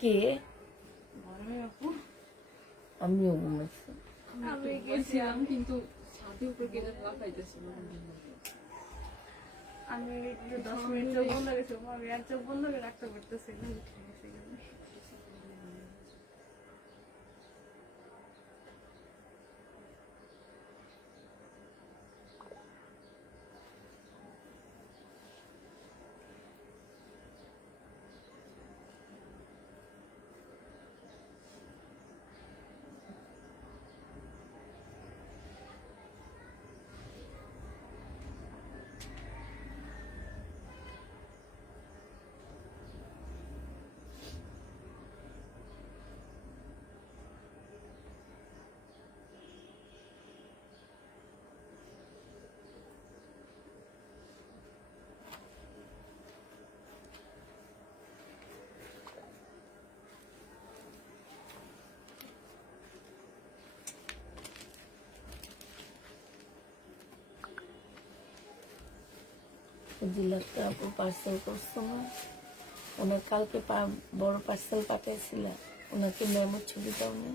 কে? আমিও ঘুমাইছি। আমি গেছিলাম কিন্তু ছাদের উপর গেলে লাফাইতেছিল। আমি একটু 10 মিনিট চোখ বন্ধ রেখেছিলাম, আমি আর চোখ বন্ধ করে রাখতে পারতেছি না। জিলাপটা আপু পার্সেল করছো না? ওনার কালকে বড় পার্সেল পাঠাইছিল, ওনাকে মেমোর ছবি দাও না?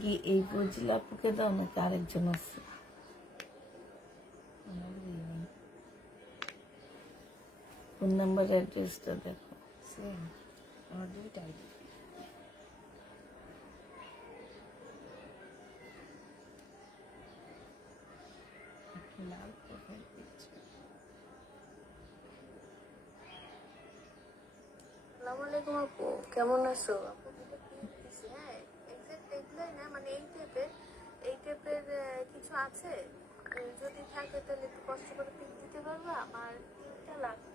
কি এই জিলাপুকে দাও নাকি আরেকজন আছে? ফোন নাম্বার অ্যাড্রেসটা দেখো। আমার দুইটা আইডি। লাল প্রোফাইল পিকচার। আসসালামু আলাইকুম আপু, কেমন আছো? আপু এটা কি দিছে? হ্যাঁ, এক্সাক্ট এগুলাই না, মানে এই টাইপের কিছু আছে? যদি থাকে তাহলে একটু কষ্ট করে পিক দিতে পারবা? আমার 3টা লাগবে।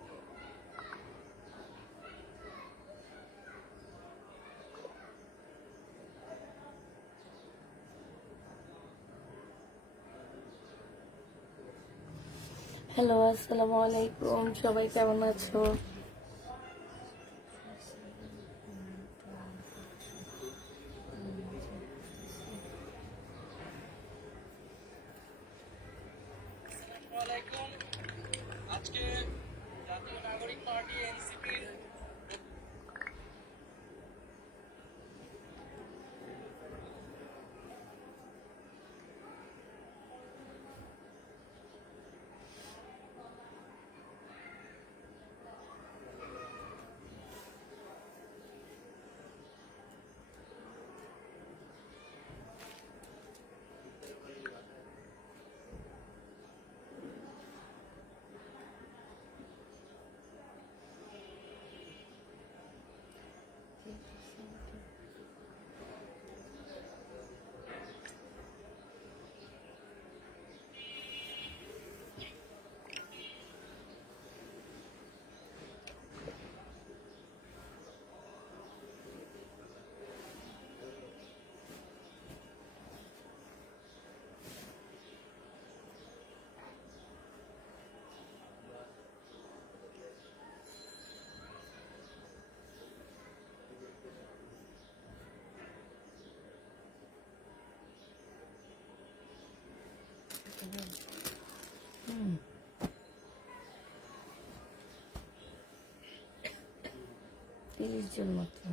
হ্যালো, আসসালামু আলাইকুম, সবাই কেমন আছো? আজকে জাতীয় নাগরিক পার্টি এনসিপির হুম, 30 জন মাত্র।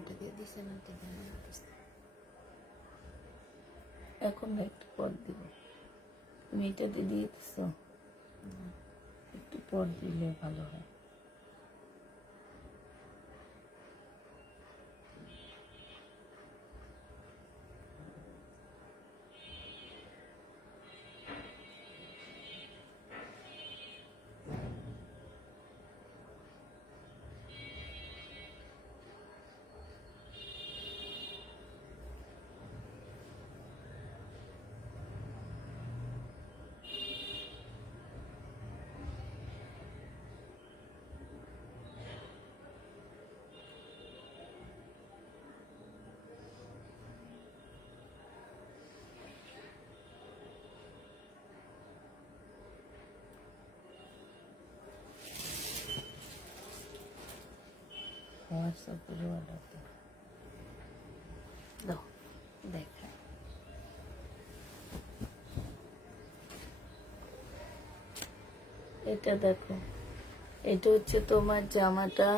ওটা দিয়ে দিছে না, এখন না, একটু পর দিব। তুমি এটাতে দিয়ে দিছো, একটু পর দিলে ভালো হয়। হোয়াটসঅ্যাপে অর্ডার দাও, দেখা। এটা দেখো, এটা হচ্ছে তোমার জামাটা।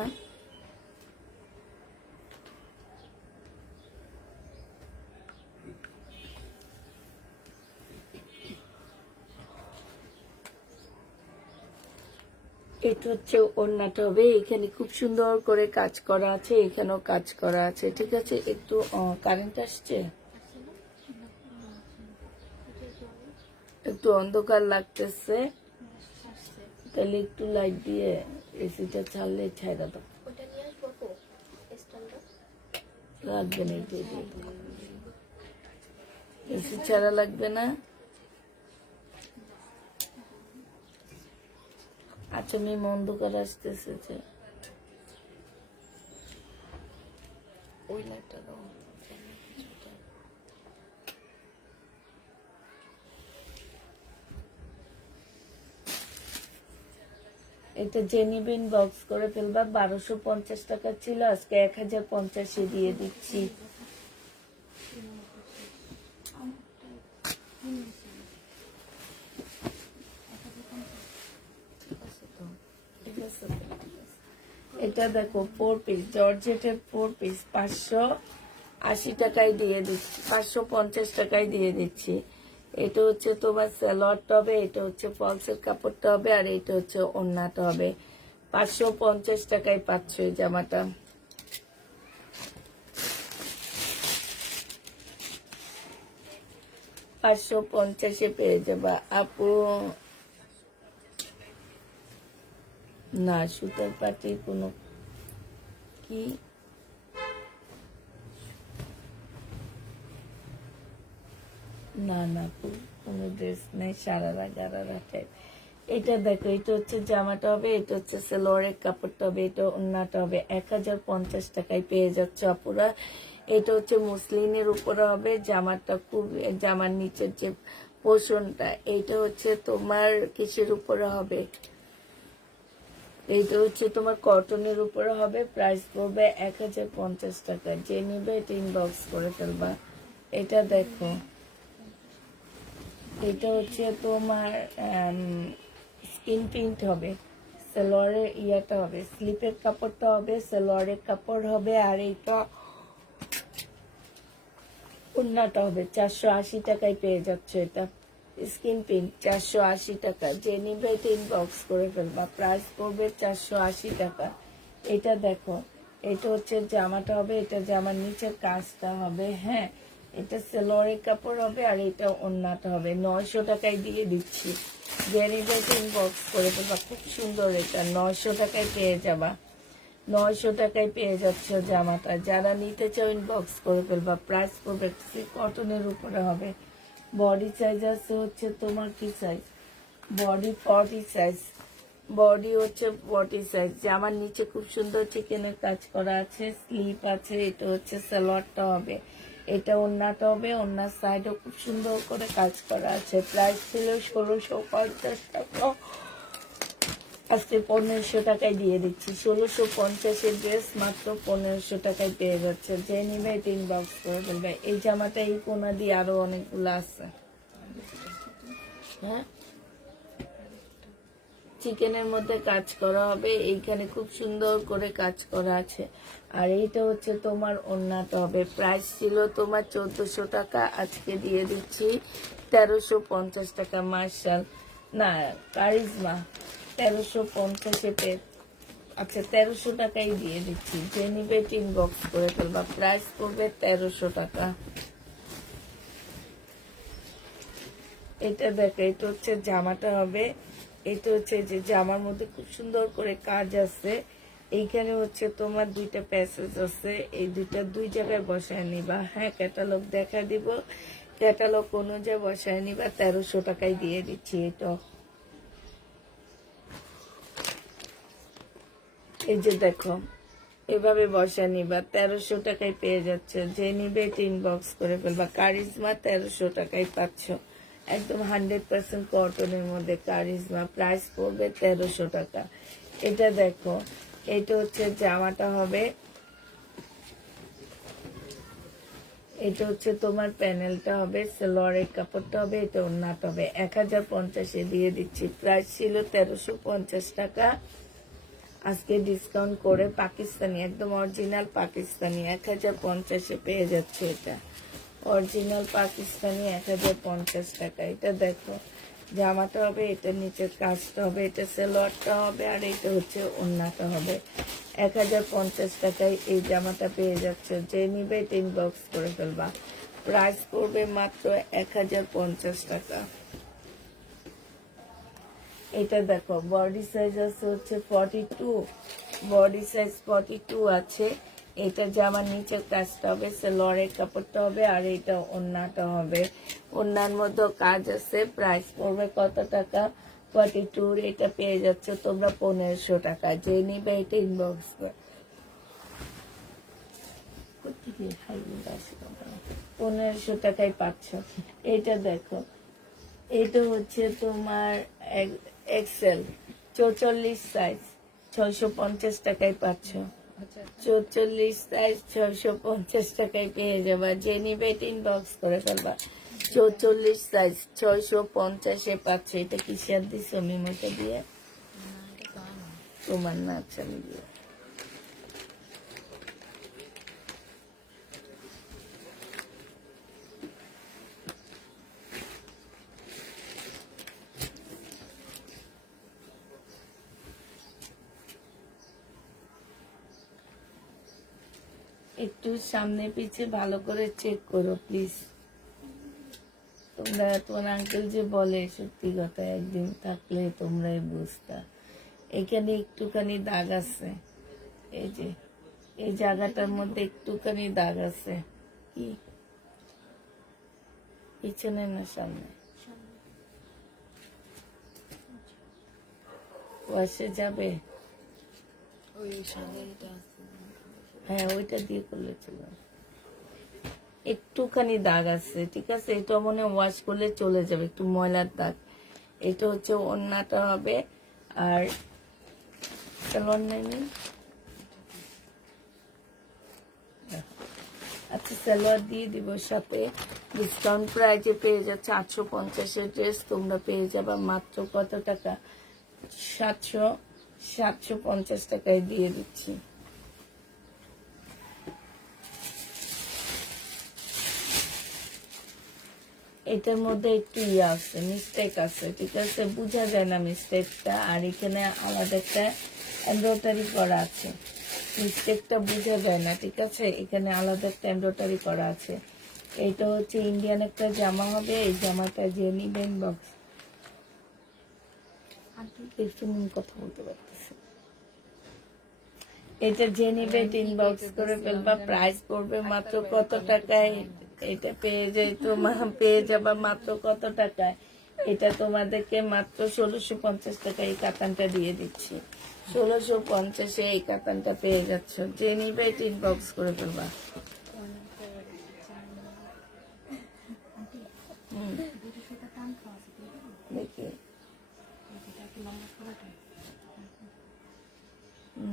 এটা হচ্ছে ওড়নাটা হবে, এখানে খুব সুন্দর করে কাজ করা আছে, এখানেও কাজ করা আছে, ঠিক আছে। একটু কারেন্ট আসছে, একটু অন্ধকার লাগতেছে, তাহলে একটু লাইট দিয়ে এসিটা ছাড়লে ছাইরা দাও। ওটা নিয়ে আসবো আপু, স্ট্যান্ডটা। লাগবে না, এসি ছাড়া লাগবে না। আচ্ছা, মেয়ে অন্ধকার আসতেছে যে, ওই লাইটটা দাও। এটা জেনিবিন বক্স করে ফেলবা। 1250 টাকা ছিল, আজকে 1050 দিয়ে দিচ্ছি। এটা দেখো 4 পিস জর্জেটের 4 পিস 580 টাকায় দিয়ে দিচ্ছি, 550 টাকায় দিয়ে দিচ্ছি। এটা হচ্ছে তোমার সালোয়ারটা হবে, এটা হচ্ছে ফলসের কাপড়টা হবে, আর এটা হচ্ছে ওড়নাটা হবে। 550 টাকায় পাচ্ছ এই জামাটা। $550 পেয়ে যাবা আপু। না, সুতার পাটি কোনো কি না না আপু, কোনো ড্রেস নেই, সারারা গারারা টাইপ। এটা দেখো, এটা হচ্ছে জামাটা হবে, এটা হচ্ছে সালোয়ারের কাপড়টা হবে, এটা ওড়নাটা হবে। 1050 টাকায় পেয়ে যাচ্ছে আপুরা। এটা হচ্ছে মুসলিনের উপরে হবে, জামাটা খুব, জামার নিচের যে পোর্শনটা, এইটা হচ্ছে তোমার কিসের উপরে হবে, এইটা হচ্ছে তোমার কটনের উপরে হবে। প্রাইস পড়বে 1050 টাকা। যে নিবে এটা ইনবক্স করে ফেলবা। এটা দেখো, এটা হচ্ছে তোমার স্কিন প্রিন্ট হবে, সালোয়ারের ইয়াটা হবে, স্লিপের কাপড়টা হবে, সালোয়ারের কাপড় হবে, আর এইটা ওড়নাটা হবে। 480 টাকায় পেয়ে যাচ্ছে এটা স্কিন প্রিন্ট, 480 টাকা। যে নিবে এটা ইনবক্স করে ফেলবা। প্রাইস পড়বে 480 টাকা। এটা দেখো, এটা হচ্ছে জামাটা হবে, এটা জামার নিচের কাজটা হবে, হ্যাঁ। এটা সালোয়ারের কাপড় হবে, আর এটা ওড়নাটা হবে। 900 টাকায় দিয়ে দিচ্ছি। যে নিবে এটা ইনবক্স করে ফেলবা। খুব সুন্দর, এটা 900 টাকায় পেয়ে যাবা। 900 টাকায় পেয়ে যাচ্ছে জামাটা। যারা নিতে চাও ইনবক্স করে ফেলবা। প্রাইস পড়বে, কটনের উপরে হবে। বডি সাইজ আছে হচ্ছে তোমার কি সাইজ, বডি 40 সাইজ, বডি হচ্ছে 40 সাইজ। জামার নিচে খুব সুন্দর চিকেনের কাজ করা আছে, স্লিপ আছে। এটা হচ্ছে সালোয়ারটা হবে, এটা ওড়নাটা হবে, ওড়নার সাইডও খুব সুন্দর করে কাজ করা আছে। প্রাইস ছিল 1650 টাকা, আজকে 1500 টাকায় দিয়ে দিচ্ছি। 1650-এর ড্রেস মাত্র 1500 টাকায় পেয়ে যাচ্ছে। যে নিবে এটা ইনবক্স করে ফেলবে। এই জামাটা এই কোনা দিয়ে আরো অনেকগুলো আছে, হ্যাঁ। চিকেনের মধ্যে কাজ করা হবে, এইখানে খুব সুন্দর করে কাজ করা আছে। আর এইটা হচ্ছে তোমার ওড়নাটা হবে। প্রাইস ছিল তোমার 1400 টাকা, আজকে দিয়ে দিচ্ছি 1350 টাকা। মার্শাল না কারিজমা 1350 আচ্ছা 1300 টাকাই দিয়ে দিচ্ছি। যে নিবে টিন বক্স করে ফেলবা, প্রাইস পড়বে 1300 টাকা। এটা দেখো, এটা হচ্ছে জামাটা হবে। এটা হচ্ছে যে জামার মধ্যে খুব সুন্দর করে কাজ আছে। এইখানে হচ্ছে তোমার দুইটা প্যাসেজ আছে, এই দুইটা দুই জায়গায় বসায় নিবা। হ্যাঁ, ক্যাটালগ দেখা দিব, ক্যাটালগ অনুযায়ী বসায় নিবা। 1300 টাকায় দিয়ে দিচ্ছি। এটা এই যে দেখো, এভাবে বসা নিবা, 1300 টাকায় পেয়ে যাচ্ছে। যে নিবে টিন বক্স করে ফেলবা। কারিজমা 1300 টাকায় পাচ্ছ, একদম 100% কটনের মধ্যে কারিজমা। প্রাইস পড়বে 1300 টাকা। এটা দেখো, এটা হচ্ছে জামাটা হবে, এটা হচ্ছে তোমার প্যানেলটা হবে, সালোয়ারের কাপড়টা হবে, এটা ওড়নাটা হবে। 1050 দিয়ে দিচ্ছি। প্রাইস ছিল 1350 টাকা, আজকে ডিসকাউন্ট করে পাকিস্তানি, একদম অরিজিনাল পাকিস্তানি 1050 পেয়ে যাচ্ছে। এটা অরিজিনাল পাকিস্তানি 1050 টাকা। এটা দেখো, জামাটা হবে, এটা নিচের কাজটা হবে, এটা সালোয়ারটা হবে, আর এটা হচ্ছে ওড়নাটা হবে। 1050 টাকায় এই জামাটা পেয়ে যাচ্ছে। যে নিবে টিন বক্স করে ফেলবা। প্রাইস পড়বে মাত্র 1050 টাকা। এটা দেখো, বডি সাইজ আছে হচ্ছে 42, বডি সাইজ 42 আছে। এটা জামার নিচের কাজটা হবে, সালোয়ারের কাপড়টা হবে, আর এটা ওড়নাটা হবে। ওড়নার মধ্যে কাজ আছে। প্রাইস পড়বে কত টাকা? 42। এটা পেয়ে যাচ্ছে তোমরা 1500 টাকা। যে নিবে এটা ইনবক্স করে 1500 টাকায় পাচ্ছ। এটা দেখো, এটা হচ্ছে তোমার এক্সেল 44 সাইজ, 650 টাকায় পাচ্ছ। 44 সাইজ 650 টাকায় পেয়ে যাবা। যে নিবে ইনবক্স করে ফেলবা। 44 সাইজ 650 পাচ্ছ। এটা কি শেয়ার দিছ মিমোটা দিয়ে? তোমার না, আচ্ছা আমি দিয়ে। একটু সামনে পিছে ভালো করে চেক করো প্লিজ। তোমরা, তোমার আঙ্কেল যে বলে সত্যি কথা, একদিন থাকলে তোমরাই বুঝতা। এখানে একটুখানি দাগ আছে, এই যে এই জায়গাটার মধ্যে একটুখানি দাগ আছে। কি পিছনে না সামনে? ওয়াশে যাবে? হ্যাঁ, ওইটা দিয়ে করলে চলবে। একটুখানি দাগ আছে, ঠিক আছে, এটা মনে ওয়াশ করলে চলে যাবে, একটু ময়লার দাগ। এটা হচ্ছে ওড়নাটা হবে, আর সালোয়ার নেই। আচ্ছা, সালোয়ার দিয়ে দিব সাথে। ডিসকাউন্ট প্রাইজে পেয়ে যাচ্ছে 850 ড্রেস তোমরা পেয়ে যাবা মাত্র কত টাকা? 750 টাকায় দিয়ে দিচ্ছি। এটার মধ্যে একটু ইয়ে আছে, মিস্টেক আছে, ঠিক আছে, বোঝা যায় না মিস্টেকটা। আর এখানে আলাদা একটা এমব্রয়ডারি করা আছে, মিস্টেকটা বোঝা যায় না, ঠিক আছে। এখানে আলাদা একটা এমব্রয়ডারি করা আছে। এটা হচ্ছে ইন্ডিয়ান একটা জামা হবে। এই জামাটা যে নিবেন বক্স, একটু কথা বলতে পারতেছে। এটা যে নিবে ইনবক্স করে ফেলবা। প্রাইস পড়বে মাত্র কত টাকায়? এটা পেয়ে যাই তোমার, পেয়ে যাবা মাত্র কত টাকায়? এটা তোমাদেরকে মাত্র 1650 টাকায় এই কাতানটা দিয়ে দিচ্ছি। 1650 এই কাতানটা পেয়ে যাচ্ছ। যে নিবে ইনবক্স করে ফেলবা। দেখি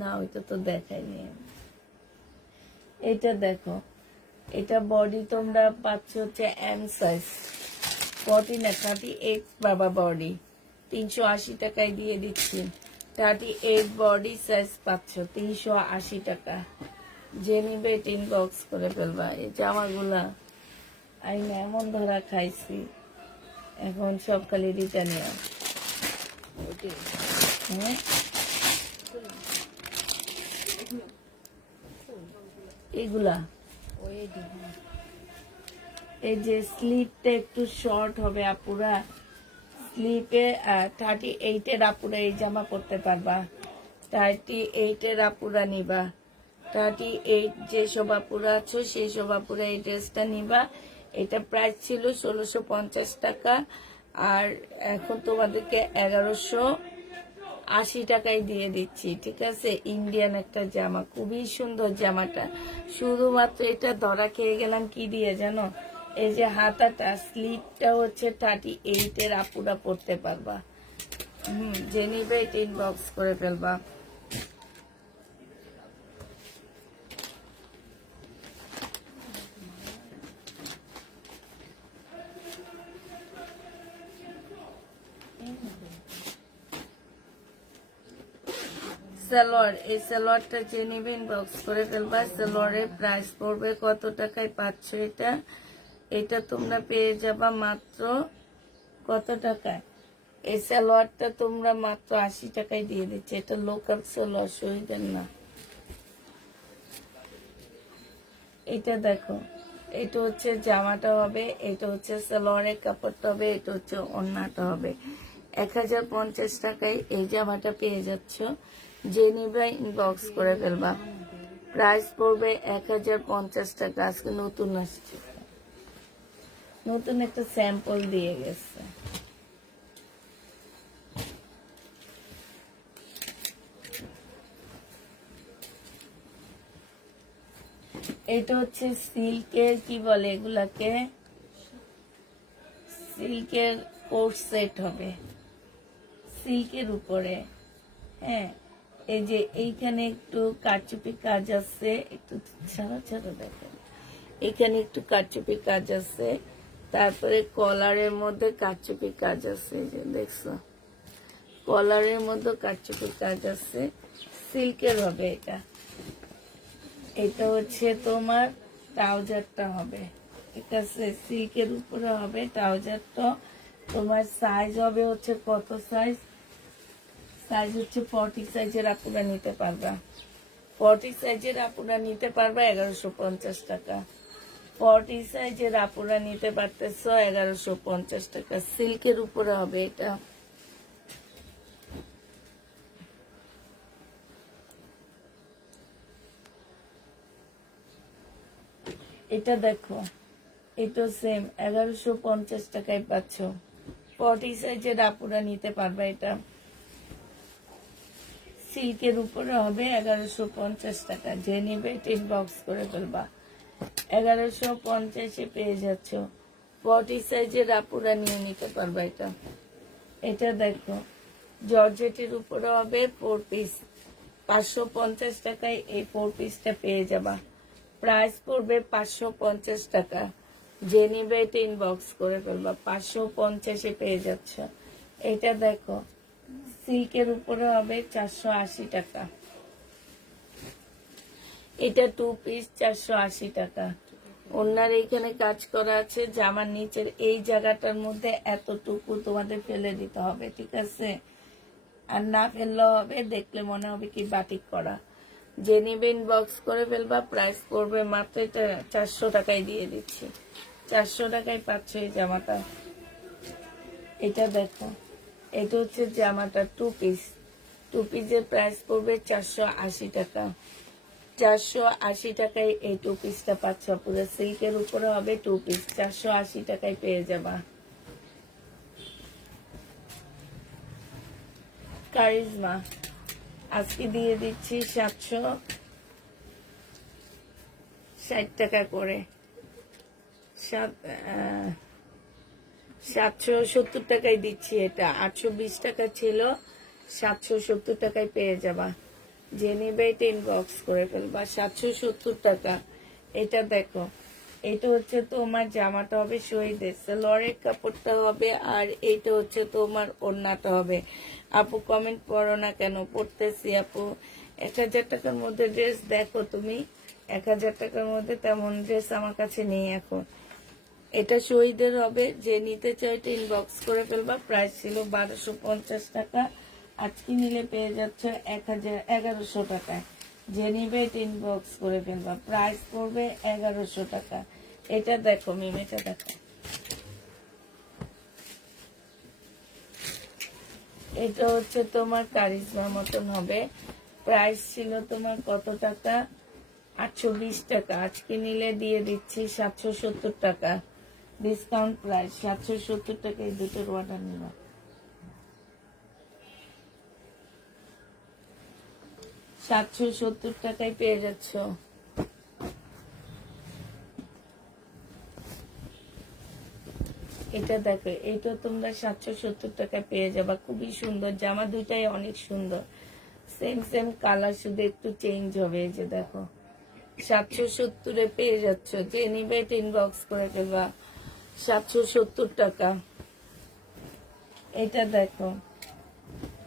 না, ওইটা তো দেখাইনি। এটা দেখো, এটা বডি তোমরা পাচ্ছ হচ্ছে এম সাইজ, 40 না 38 বাবা বডি। 380 টাকায় দিয়ে দিচ্ছি। 38 বডি সাইজ পাচ্ছ 380 টাকা। যে নিবে ইনবক্স করে ফেলবা। এই জামাগুলা আইনা এমন ধরা খাইছি, এখন সব খালি রিটার্ন। হ্যাঁ, এগুলা এই যে স্লিপটা একটু শর্ট হবে আপুরা, স্লিপে 38-এর আপুরা এই জামা পরতে পারবা। 38-এর আপুরা নিবা। 38 যেসব আপুরা আছো সেই সব আপুরা এই ড্রেসটা নিবা। এটা প্রাইস ছিল 1650 টাকা, আর এখন তোমাদেরকে 1180 টাকায় দিয়ে দিচ্ছি। ঠিক আছে, ইন্ডিয়ান একটা জামা, খুবই সুন্দর জামাটা। শুধুমাত্র এটা ধরা খেয়ে গেলাম কি দিয়ে জানো, এই যে হাতাটা স্লিপটা হচ্ছে 38-এর আপুরা পরতে পারবা। যে নিবে ইনবক্স করে ফেলবা। সালোয়ার, এই সালোয়ারটা যে নিবে ইনবক্স করে ফেলবা। সালোয়ারের প্রাইস পড়বে কত টাকায় পাচ্ছ এটা? এটা তোমরা পেয়ে যাবা মাত্র কত টাকায়? এই সালোয়ারটা তোমরা মাত্র 80 টাকায় দিয়ে দিচ্ছে। এটা লোকাল সালোয়ার, শহীদের না। এটা দেখো, এটা হচ্ছে জামাটা হবে, এটা হচ্ছে সালোয়ারের কাপড়টা হবে, এটা হচ্ছে ওড়নাটা হবে। 1050 টাকায় এই জামাটা পেয়ে যাচ্ছ। যে নিবে ইনবক্স করে ফেলবা। প্রাইস পড়বে 1050 টাকা। আজকে নতুন আসছে, নতুন একটা স্যাম্পল দিয়ে গেছে। এটা হচ্ছে সিল্কের, কি বলে এগুলাকে, সিল্কের কোট সেট হবে সিল্কের উপরে। হ্যাঁ, এই যে এইখানে একটু কারচুপি কাজ আছে, একটু ছাড়া ছাড়া দেখেন, এখানে একটু কারচুপি কাজ আছে। তারপরে কলারের মধ্যে কারচুপি কাজ আছে, এই যে দেখছো, কলারের মধ্যে কারচুপি কাজ আছে। সিল্কের হবে এটা। এটা হচ্ছে তোমার ট্রাউজারটা হবে, ঠিক আছে, সিল্কের উপরে হবে ট্রাউজারটা। তোমার সাইজ হবে হচ্ছে কত সাইজ? সাইজ হচ্ছে 40 সাইজের আপুরা নিতে পারবা। 40 সাইজের আপুরা নিতে পারবা 1150 টাকা। 40 সাইজের আপুরা নিতে পারতেছ 1150 টাকা। সিল্কের উপরে হবে এটা। এটা দেখো, এটা সেম 1150 টাকায় পাচ্ছ। 40 সাইজের আপুরা নিতে পারবা। এটা সিল্কের উপরে হবে 1150 টাকা। যে নিবে ইনবক্স করে ফেলবা। 1150-এ পেয়ে যাচ্ছ। 40 সাইজের আপুরা নিয়ে নিতে পারবা এটা। এটা দেখো, জর্জেটের উপরে হবে 4 পিস। 550 টাকায় এই 4 পিসটা পেয়ে যাবা। প্রাইস পড়বে 550 টাকা। যে নিবে এটা ইনবক্স করে ফেলবা। 550-এ পেয়ে যাচ্ছ। এটা দেখো, সিল্কের উপরে হবে 480 টাকা। এটা 2 পিস 480 টাকা। ওনার এইখানে কাজ করা আছে। জামার নিচের এই জায়গাটার মধ্যে এতটুকু তোমাদের ফেলে দিতে হবে, ঠিক আছে, আর না ফেললেও হবে, দেখলে মনে হবে কি বাটিক করা। যে নিবে ইনবক্স করে ফেলবা। প্রাইস পড়বে মাত্র এটা 400 টাকায় দিয়ে দিচ্ছি। 400 টাকায় পাচ্ছ এই জামাটা। এটা দেখো, এটা হচ্ছে জামাটা 2 পিস। 2 পিসের প্রাইস পড়বে 480 টাকা। 480 টাকায় এই 2 পিসটা পাচ্ছ। পুরো সিল্কের উপরে হবে 2 পিস, 480 টাকায় পেয়ে যাবা। কারিজমা আজকে দিয়ে দিচ্ছি 760 টাকা করে। 770 টাকায় দিচ্ছি। এটা 820 টাকা ছিল, 770 টাকায় পেয়ে যাবা। যে নিবে এটা ইনবক্স করে ফেলবা। 770 টাকা। এটা দেখো, এটা হচ্ছে তোমার জামাটা হবে শহীদের, সালোয়ারের কাপড়টা হবে, আর এইটা হচ্ছে তোমার ওড়নাটা হবে। আপু কমেন্ট করো না কেন? পড়তেছি আপু। 1000 টাকার মধ্যে ড্রেস দেখো তুমি, 1000 টাকার মধ্যে তেমন ড্রেস আমার কাছে নেই এখন। এটা শহীদের হবে, যে নিতে চাই এটা ইনবক্স করে ফেলবা। প্রাইস ছিল 1250 টাকা, আজকে নিলে পেয়ে যাচ্ছে 1100 টাকায়। যে নিবে এটা ইনবক্স করে ফেলবা, প্রাইস পড়বে 1100 টাকা। এটা দেখো মিম, এটা দেখো, এটা হচ্ছে তোমার কারিজমার মতন হবে। প্রাইস ছিল তোমার কত টাকা? 820 টাকা, আজকে নিলে দিয়ে দিচ্ছি 770 টাকা, ডিসকাউন্ট প্রাইস 770 টাকা। এই দুটোর অর্ডার নিবা। টাকায় পেয়ে যাচ্ছ। এটা দেখো, এটা তোমরা 770 টাকায় পেয়ে যাবা। খুবই সুন্দর জামা, দুইটাই অনেক সুন্দর, সেম সেম কালার, শুধু একটু চেঞ্জ হবে। এই যে দেখো 770-এ পেয়ে যাচ্ছ, যে নিবে এটা ইনবক্স করে ফেলবা। 770 টাকা। এটা দেখো,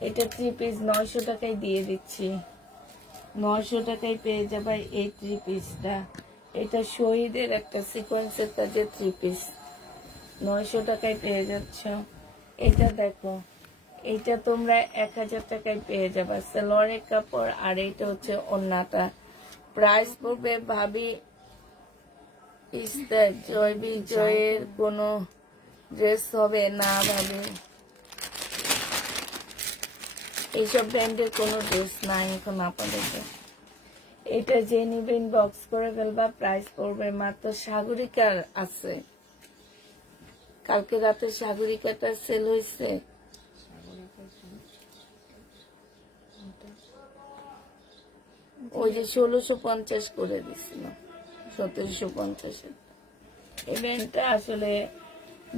এটা 3 পিস 900 টাকায় দিয়ে দিচ্ছি, 900 টাকায় পেয়ে যাবে এই 3 পিসটা। এটা শহীদের একটা সিকোয়েন্সের কাজে 3 পিস, 900 টাকায় পেয়ে যাচ্ছ। এটা দেখো, এটা তোমরা 1000 টাকায় পেয়ে যাবে, সালোয়ারের কাপড়, আর এটা হচ্ছে ওড়নাটা। প্রাইস পড়বে ভাবি ইস্তার জয় বিজয়ের কোনো ড্রেস হবে না ভাবি, এইসব ব্র্যান্ডের কোনো ড্রেস নাই এখন আপাতত। এটা যে নিবে ইনবক্স করে ফেলবা। প্রাইস পড়বে মাত্র, সাগরিকার আছে, কালকে রাতে সাগরিকাটা সেল হয়েছে, ওই যে 1650 করে দিছিল, 1750। এই ব্র্যান্ডটা আসলে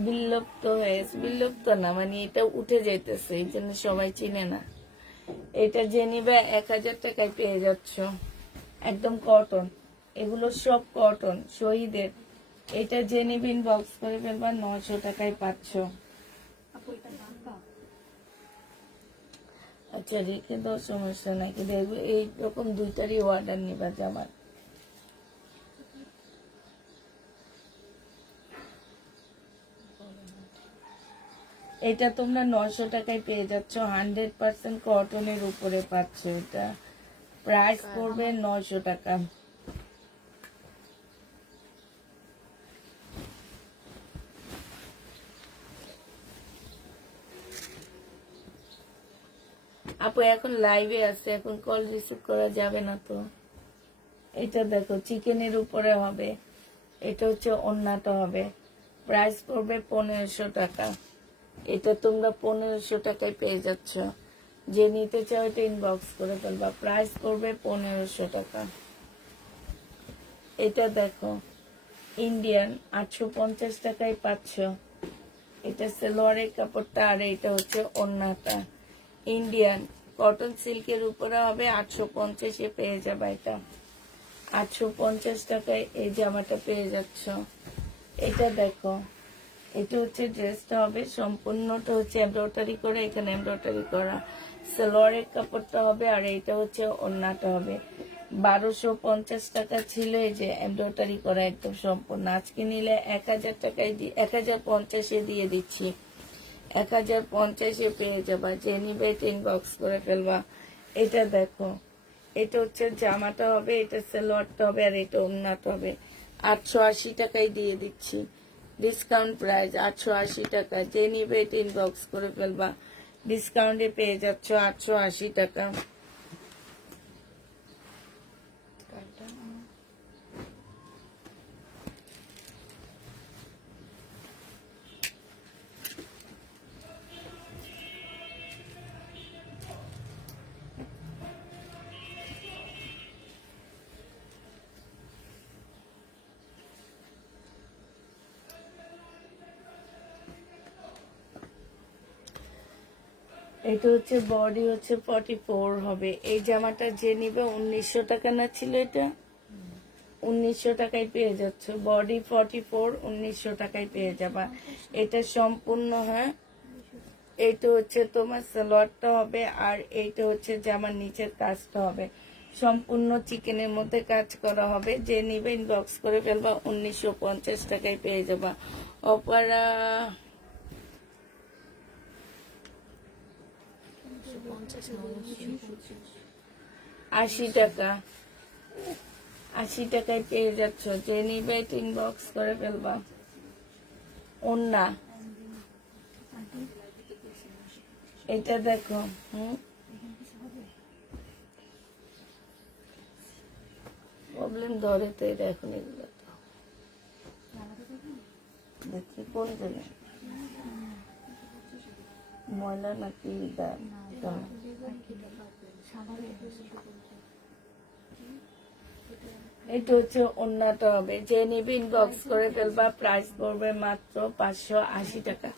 বিলুপ্ত হয়েছে, বিলুপ্ত না মানে এটা উঠে যাইতেছে, এই জন্য সবাই চিনে না। এটা যে নিবে 1000 টাকায় পেয়ে যাচ্ছ, একদম কটন, এগুলো সব কটন শহীদের। এটা যে নিবে ইনবক্স করে ফেলবা, 900 টাকায় পাচ্ছ। আচ্ছা রেখে দাও, সমস্যা নাই, কিন্তু এইরকম দুইটারই অর্ডার নিবা জামার। এটা তোমরা 900 টাকায় পেয়ে যাচ্ছ, 100% কটনের উপরে পাচ্ছ। এটা প্রাইস পড়বে 900 টাকা। আপু এখন লাইভে আছে, এখন কল রিসিভ করা যাবে না তো। এটা দেখো চিকেনের উপরে হবে, এটা হচ্ছে ওড়নাটা হবে। প্রাইস পড়বে 1500 টাকা। এটা তোমরা 1500 টাকায় পেয়ে যাচ্ছ, যে নিতে চাও এটা ইনবক্স করে ফেলবা। প্রাইস পড়বে 1500 টাকা। এটা দেখো ইন্ডিয়ান, 850 টাকায় পাচ্ছ। এটা সালোয়ারের কাপড়টা, আর এটা হচ্ছে ওড়নাটা। ইন্ডিয়ান কটন সিল্কের উপরে হবে, 850-এ পেয়ে যাবে। এটা 850 টাকায় এই জামাটা পেয়ে যাচ্ছ। এটা দেখো, এটা হচ্ছে ড্রেসটা হবে, সম্পূর্ণটা হচ্ছে এমব্রয়ডারি করে, এখানে এমব্রয়ডারি করা। সালোয়ারের কাপড়টা হবে, আর এইটা হচ্ছে ওড়নাটা হবে। 1250 টাকা ছিল, এই যে এমব্রয়ডারি করা একদম সম্পূর্ণ। আজকে নিলে 1000 টাকায় 1050-এ দিয়ে দিচ্ছি, 1050-এ পেয়ে যাবা। যে নিবে এটা ইনবক্স করে ফেলবা। এটা দেখো, এটা হচ্ছে জামাটা হবে, এটা সালোয়ারটা হবে, আর এটা ওড়নাটা হবে। 880 টাকায় দিয়ে দিচ্ছি, ডিসকাউন্ট প্রাইস 880 টাকা। যে নিবে এটা ইনবক্স করে ফেলবা, ডিসকাউন্টে পেয়ে যাচ্ছ 880 টাকা। এটা হচ্ছে বডি হচ্ছে 44 হবে। এই জামাটা যে নিবে 1900 টাকা না ছিল, এটা 1900 টাকায় পেয়ে যাচ্ছ। বডি 44, 1900 টাকায় পেয়ে যাবা। এটা সম্পূর্ণ, হ্যাঁ, এইটা হচ্ছে তোমার সালোয়ারটা হবে, আর এইটা হচ্ছে জামার নিচের কাজটা হবে। সম্পূর্ণ চিকেনের মধ্যে কাজ করা হবে। যে নিবে ইনবক্স করে ফেলবা, 1950 টাকায় পেয়ে যাবা। অপারা 80 টাকা, 80 টাকায় পেয়ে যাচ্ছ। যে নিবে ইনবক্স করে ফেলবা। ওন্না এটা দেখো, প্রবলেম ধরে তো এটা এখন, এগুলো তো দেখি কোন জায়গায় ময়লা নাকি দাম। এটা হচ্ছে অন্যটা হবে। যে নিবি ইনবক্স করে ফেলবা। প্রাইস পড়বে মাত্র 580 টাকা,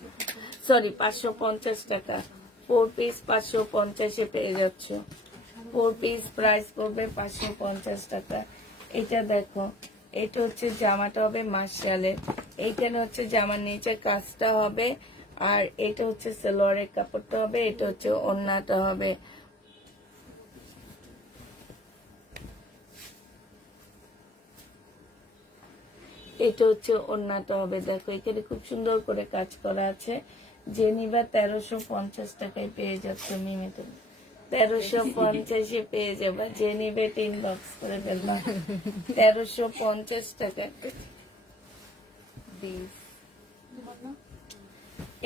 সরি 550 টাকা। 4 পিস 550-এ পেয়ে যাচ্ছ। 4 পিস প্রাইস পড়বে 550 টাকা। এটা দেখো, এটা হচ্ছে জামাটা হবে মার্শালের। এইখানে হচ্ছে জামার নিচে কাজটা হবে, আর এটা হচ্ছে সালোয়ারের কাপড়টা হবে, এটা হচ্ছে ওড়নাটা হবে। এটা হচ্ছে ওড়নাটা হবে। দেখো এখানে খুব সুন্দর করে কাজ করা আছে। যে নিবা 1350 টাকায় পেয়ে যাচ্ছ। মিমি তুমি 1350-এ পেয়ে যাবা। যে নিবে ইনবক্স করে ফেলবা। 1350 টাকা।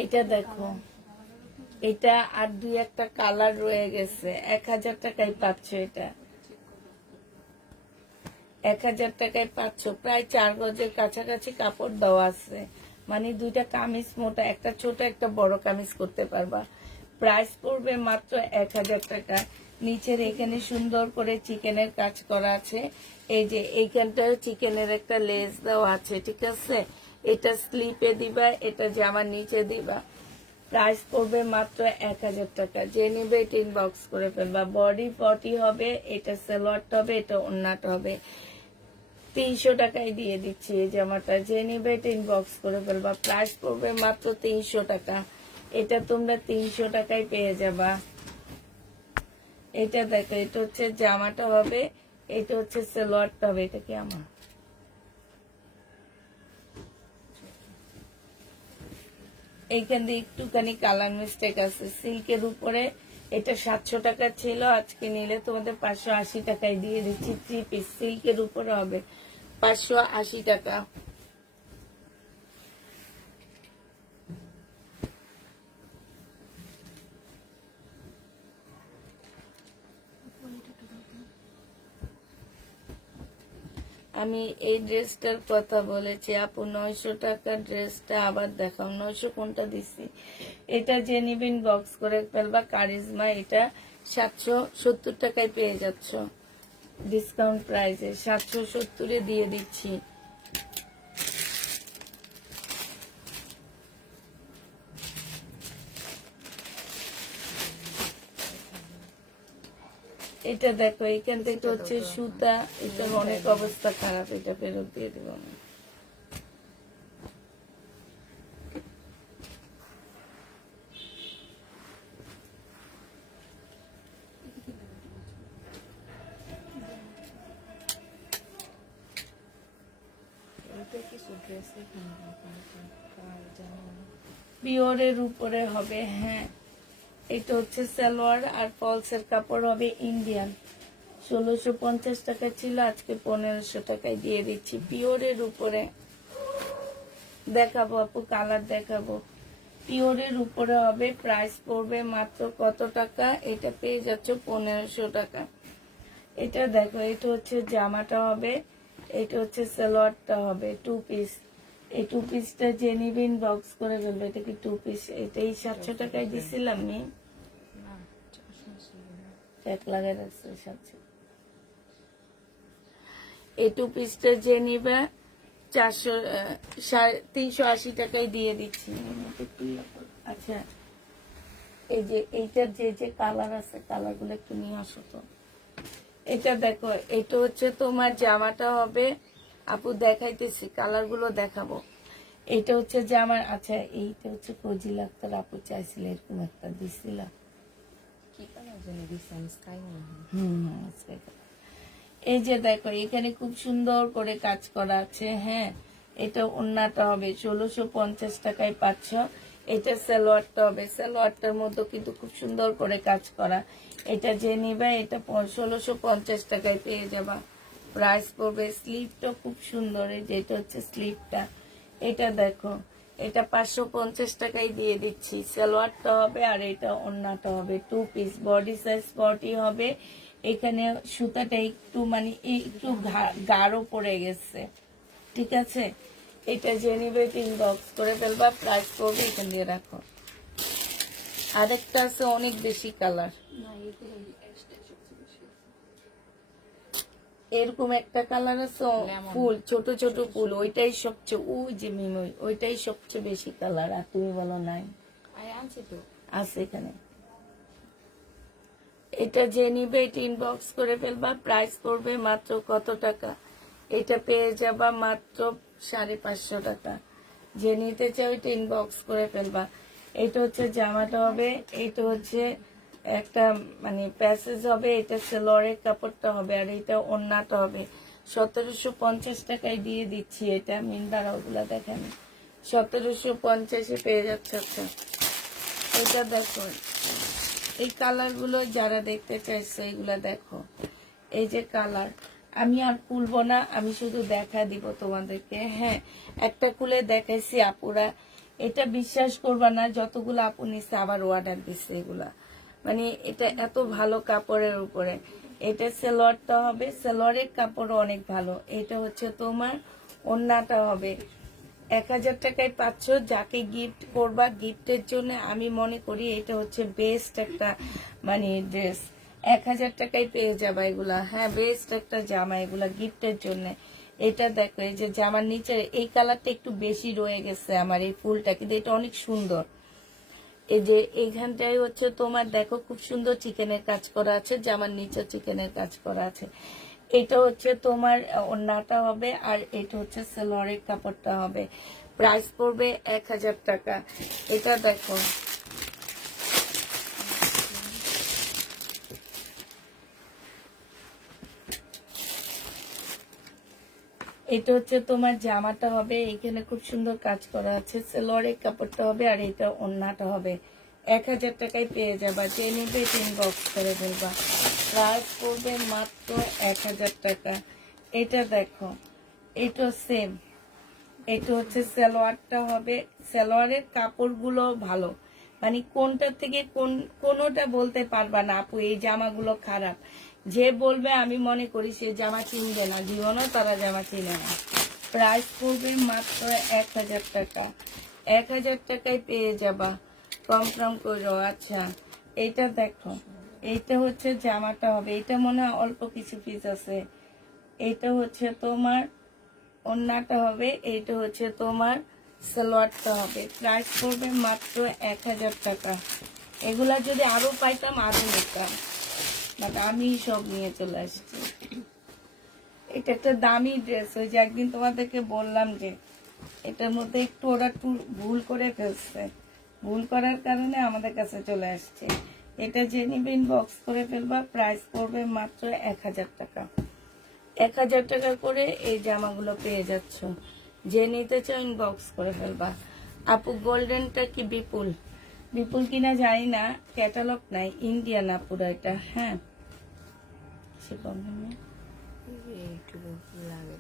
এটা দেখো, এটা আর 2-1টা কালার রয়ে গেছে। 1000 টাকায় পাচ্ছ। এটা 1000 টাকায় পাচ্ছ। প্রায় 4 গজের কাছাকাছি কাপড় দেওয়া আছে। মানে 2টা কামিজ মোটা, একটা ছোট একটা বড় কামিজ করতে পারবা। প্রাইস পড়বে মাত্র 1000 টাকা। নিচের এখানে সুন্দর করে চিকেনের কাজ করা আছে। এই যে এইখানটায় চিকেনের একটা লেস দেওয়া আছে, ঠিক আছে। এটা স্লিপে দিবা, এটা জামার নিচে দিবা। প্রাইস পড়বে মাত্র 1000 টাকা। যে নেবে এটা ইনবক্স করে ফেলবা। বডি 40 হবে, এটা সালোয়ারটা হবে, এটা ওড়নাটা হবে। 300 টাকায় দিয়ে দিচ্ছি এই জামাটা। যে নেবে এটা ইনবক্স করে ফেলবা। প্রাইস পড়বে মাত্র 300 টাকা। এটা তোমরা 300 টাকায় পেয়ে যাবা। এটা দেখো, এটা হচ্ছে জামাটা হবে, এটা হচ্ছে সালোয়ারটা হবে। এটা কি আমার এইখান দিয়ে একটুখানি কালার মিস্টেক আছে। সিল্কের উপরে এটা 700 টাকা ছিল, আজকে নিলে তোমাদের 580 টাকায় দিয়ে দিচ্ছি। 3 পিস সিল্কের উপরে হবে 580 টাকা। আমি এই ড্রেসটার কথা বলেছি আপু, 900 টাকার ড্রেসটা আবার দেখাও। 900 কোনটা দিচ্ছি? এটা যে নিবেন বক্স করে ফেলবা। কারিজমা, এটা 770 টাকায় পেয়ে যাচ্ছ। ডিসকাউন্ট প্রাইসে 770-এ দিয়ে দিচ্ছি। এটা দেখো, এখান থেকে হচ্ছে সুতা, এটার অনেক অবস্থা খারাপ, এটা ফেরত দিয়ে দেবো না। পিওরের উপরে হবে, হ্যাঁ। এটা হচ্ছে সালোয়ার, আর ফলসের কাপড় হবে ইন্ডিয়ান। 1650 টাকা ছিল, আজকে 1500 টাকায় দিয়ে দিচ্ছি। পিওরের উপরে দেখাবো আপু, কালার দেখাবো। পিওরের উপরে হবে। প্রাইস পড়বে মাত্র কত টাকা? এটা পেয়ে যাচ্ছ 1500 টাকা। এটা দেখো, এটা হচ্ছে জামাটা হবে, এটা হচ্ছে সালোয়ারটা হবে। 2 পিস। এই 2 পিসটা যে নিবেন বক্স করে ফেলবে। এটা কি 2 পিস? এটাই 700 টাকায় দিছিলাম নি, ট্যাগ লাগাই রাখছে 700। এই 2 পিসটা যে নিবে 380 টাকায় দিয়ে দিচ্ছি। আচ্ছা, এই যে এইটার যে যে কালার আছে, কালার গুলো একটু নিয়ে আসো তো। এটা দেখো, এটা হচ্ছে তোমার জামাটা হবে, আপু দেখাইতেছি, কালার গুলো দেখাবো। এটা হচ্ছে যে আমার, আচ্ছা এইটা হচ্ছে ফজিল আক্তার আপু চাইছিল, এরকম একটা দিছিল। কি কালার জানি দিছে, আমি স্কাই মনে হয়। আচ্ছা। এই যে দেখো এখানে খুব সুন্দর করে কাজ করা আছে। হ্যাঁ, এটা ওন্নাটা হবে 1650 টাকায় পাচ্ছ। এটা সালোয়ারটা হবে, সালোয়ারটার মধ্যে কিন্তু খুব সুন্দর করে কাজ করা। এটা যে নিবে এটা 1650 টাকায় পেয়ে যাবা। প্রাইস পড়বে। স্লিভটা খুব সুন্দর, এই যে এটা হচ্ছে স্লিভটা। এটা দেখো, এটা 550 টাকায় দিয়ে দিচ্ছি। সালোয়ারটা হবে আর এটা ওন্নাটা হবে 2 পিস, বডি সাইজ 40 হবে। এখানে সুতাটা একটু মানে একটু গাঢ় পড়ে গেছে, ঠিক আছে। এটা যে নিবে ইনবক্স করে ফেলবা, প্রাইস করবে এখান দিয়ে রাখো। আরেকটা আছে অনেক বেশি কালার, এরকম একটা কালার আছে ফুল, ছোট ছোট ফুল, ওইটাই সবচেয়ে, ওই যে মিমই ওইটাই সবচেয়ে বেশি কালার। আর তুমি বলো নাই? আনছি তো। আছে এখানে। এটা যে নিবে এটা ইনবক্স করে ফেলবা, প্রাইস পড়বে মাত্র কত টাকা? এটা পেয়ে যাবা মাত্র 550 টাকা। যে নিতে চাও এটা ইনবক্স করে ফেলবা। এটা হচ্ছে জামাটা হবে, এটা হচ্ছে একটা মানে প্যাসেজ হবে, এটা সেলোয়ারের কাপড়টা হবে আর এটা ওন্নাটা হবে। 1750 টাকায় দিয়ে দিচ্ছি। এটা মিন্দারা ওগুলা দেখেন, 1750-এ পেয়ে যাচ্ছে। আচ্ছা এটা দেখো, এই কালার গুলো যারা দেখতে চাইছে এগুলা দেখো। এই যে কালার, আমি আর খুলবো না, আমি শুধু দেখা দিব তোমাদেরকে। হ্যাঁ, একটা খুলে দেখাইছি আপুরা, এটা বিশ্বাস করবা না, যতগুলো আপু নিচ্ছে আবার অর্ডার দিচ্ছে এগুলা। মানে এটা এত ভালো কাপড়ের উপরে। এটা সালোয়ারটা হবে, সালোয়ারের কাপড় অনেক ভালো। এটা হচ্ছে তোমার ওন্নাটা হবে। 1000 টাকায় পাচ্ছ। যাকে গিফট করবা, গিফটের জন্য আমি মনে করি এটা হচ্ছে বেস্ট একটা মানে ড্রেস। 1000 টাকায় পেয়ে যাবা এগুলা। হ্যাঁ, বেস্ট একটা জামা এগুলা গিফটের জন্য। এটা দেখো, এই যে জামার নিচে এই কালারটা একটু বেশি রয়ে গেছে আমার, এই ফুলটা, কিন্তু এটা অনেক সুন্দর। এই যে এইখানটাই হচ্ছে তোমার দেখো খুব সুন্দর চিকেনের কাজ করা আছে, জামার নিচে চিকেনের কাজ করা আছে। এটা হচ্ছে তোমার ওন্নাটা হবে আর এটা হচ্ছে সালোয়ারের কাপড়টা হবে। প্রাইস পড়বে 1000 টাকা। এটা দেখো, এটা হচ্ছে তোমার জামাটা হবে, এখানে খুব সুন্দর কাজ করা আছে। সালোয়ারের কাপড়টা হবে আর এটা ওন্নাটা হবে। 1000 টাকায় পেয়ে যাবা। যে নিবে ইনবক্স করে ফেলবা। প্রাইস পড়বে মাত্র 1000 টাকা। এটা দেখো, এটা সেম, এটা হচ্ছে সালোয়ারটা হবে। সালোয়ারের কাপড়গুলো ভালো, মানে কোনটা থেকে কোনটা বলতে পারবা না আপু এই জামাগুলো খারাপ। যে বলবে আমি মনে করি সে জামা কিনবে না, জীবনও তারা জামা কিনে না। প্রাইস পড়বে মাত্র 1000 টাকা। 1000 টাকায় পেয়ে যাবা। কম কম করো। আচ্ছা এটা দেখো, এইটা হচ্ছে জামাটা হবে, এটা মনে হয় অল্প কিছু পিস আছে। এটা হচ্ছে তোমার ওন্নাটা হবে, এইটা হচ্ছে তোমার সালোয়ারটা হবে। প্রাইস পড়বে মাত্র 1000 টাকা। এগুলা যদি আরো পাইতাম আরো নিতাম, বাট আমি সব নিয়ে চলে আসছি। এটা একটা দামি ড্রেস, ওই যে একদিন তোমাদেরকে বললাম যে এটার মধ্যে একটু ওরা ভুল করে ফেলছে, ভুল করার কারণে আমাদের কাছে চলে আসছে। এটা যে নিবে ইনবক্স করে ফেলবা। প্রাইস পড়বে মাত্র 1000 টাকা। 1000 টাকা করে এই জামাগুলো পেয়ে যাচ্ছ। যে নিতে চাও ইনবক্স করে ফেলবা। আপু গোল্ডেনটা কি বিপুল? বিপুল কিনা জানি না, ক্যাটালগ নাই, ইন্ডিয়ান আপুরা এটা। হ্যাঁ, সে প্রবলেম নেই। এইটুকু লাগে।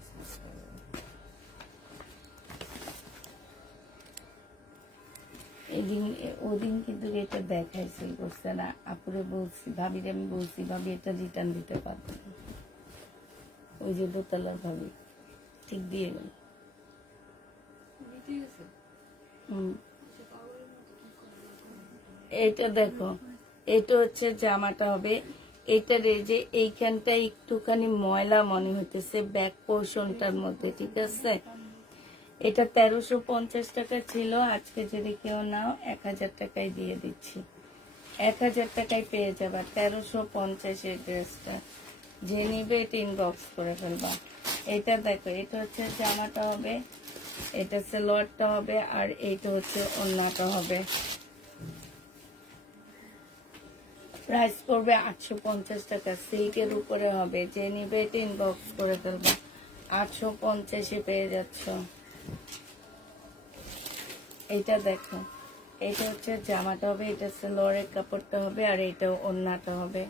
ওদিন কিন্তু এটা দেখাইছে করছে না আপুরে, বলছি ভাবিরে, আমি বলছি ভাবি এটা রিটার্ন দিতে পারবো না। ওই যে দোতলার ভাবি ঠিক দিয়ে গেল। এইটা দেখো, এটা হচ্ছে জামাটা হবে। এটার এই যে এইখানটা একটুখানি ময়লা মনে হইতেছে ব্যাক পোর্শনটার মধ্যে, ঠিক আছে। এটা 1350 টাকা ছিল, আজকে যদি কেউ নাও 1000 টাকায় দিয়ে দিচ্ছি। 1000 টাকায় পেয়ে যাবা 1350 এর ড্রেসটা। যে নিবে এটা ইনবক্স করে ফেলবা। এটা দেখো, এটা হচ্ছে জামাটা হবে, এটা সালোয়ারটা হবে, আর এইটা হচ্ছে ওড়নাটা হবে। প্রাইস পড়বে 850 টাকা, সিল্কের উপরে হবে। যে নিবে এটা ইনবক্স করে ফেলবা, 850 পেয়ে যাচ্ছ। এইটা দেখো, এইটা হচ্ছে জামাটা হবে, এটা সালোয়ারের কাপড়টা হবে, আর এইটা ওড়নাটা হবে।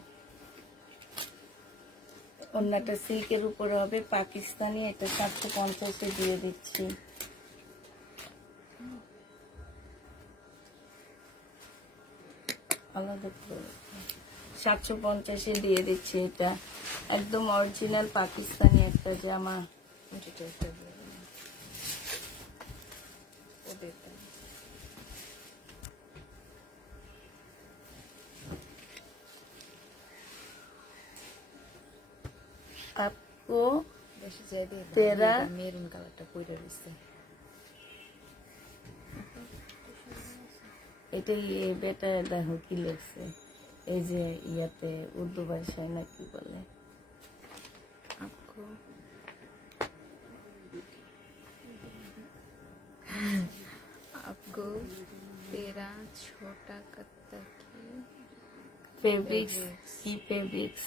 ওড়নাটা সিল্কের উপরে হবে, পাকিস্তানি। এটা 750 দিয়ে দিচ্ছি। আলাদা করে 750 দিয়ে দিচ্ছি। এটা একদম অরিজিনাল পাকিস্তানি একটা জামা। এটা একটা বলে না। ওদের দাম। আপকো বেশি চাই দিয়ে দাও। তেরা এটা মেরুন কালারটা পইরা রইছে। এটা বেটা দেখো কি লেখছে, এই যে ইয়াতে উর্দু ভাষায় না কি বলে, आपको आपको तेरा छोटा कत्ता की ফেব্রিক্স কি ফেব্রিক্স।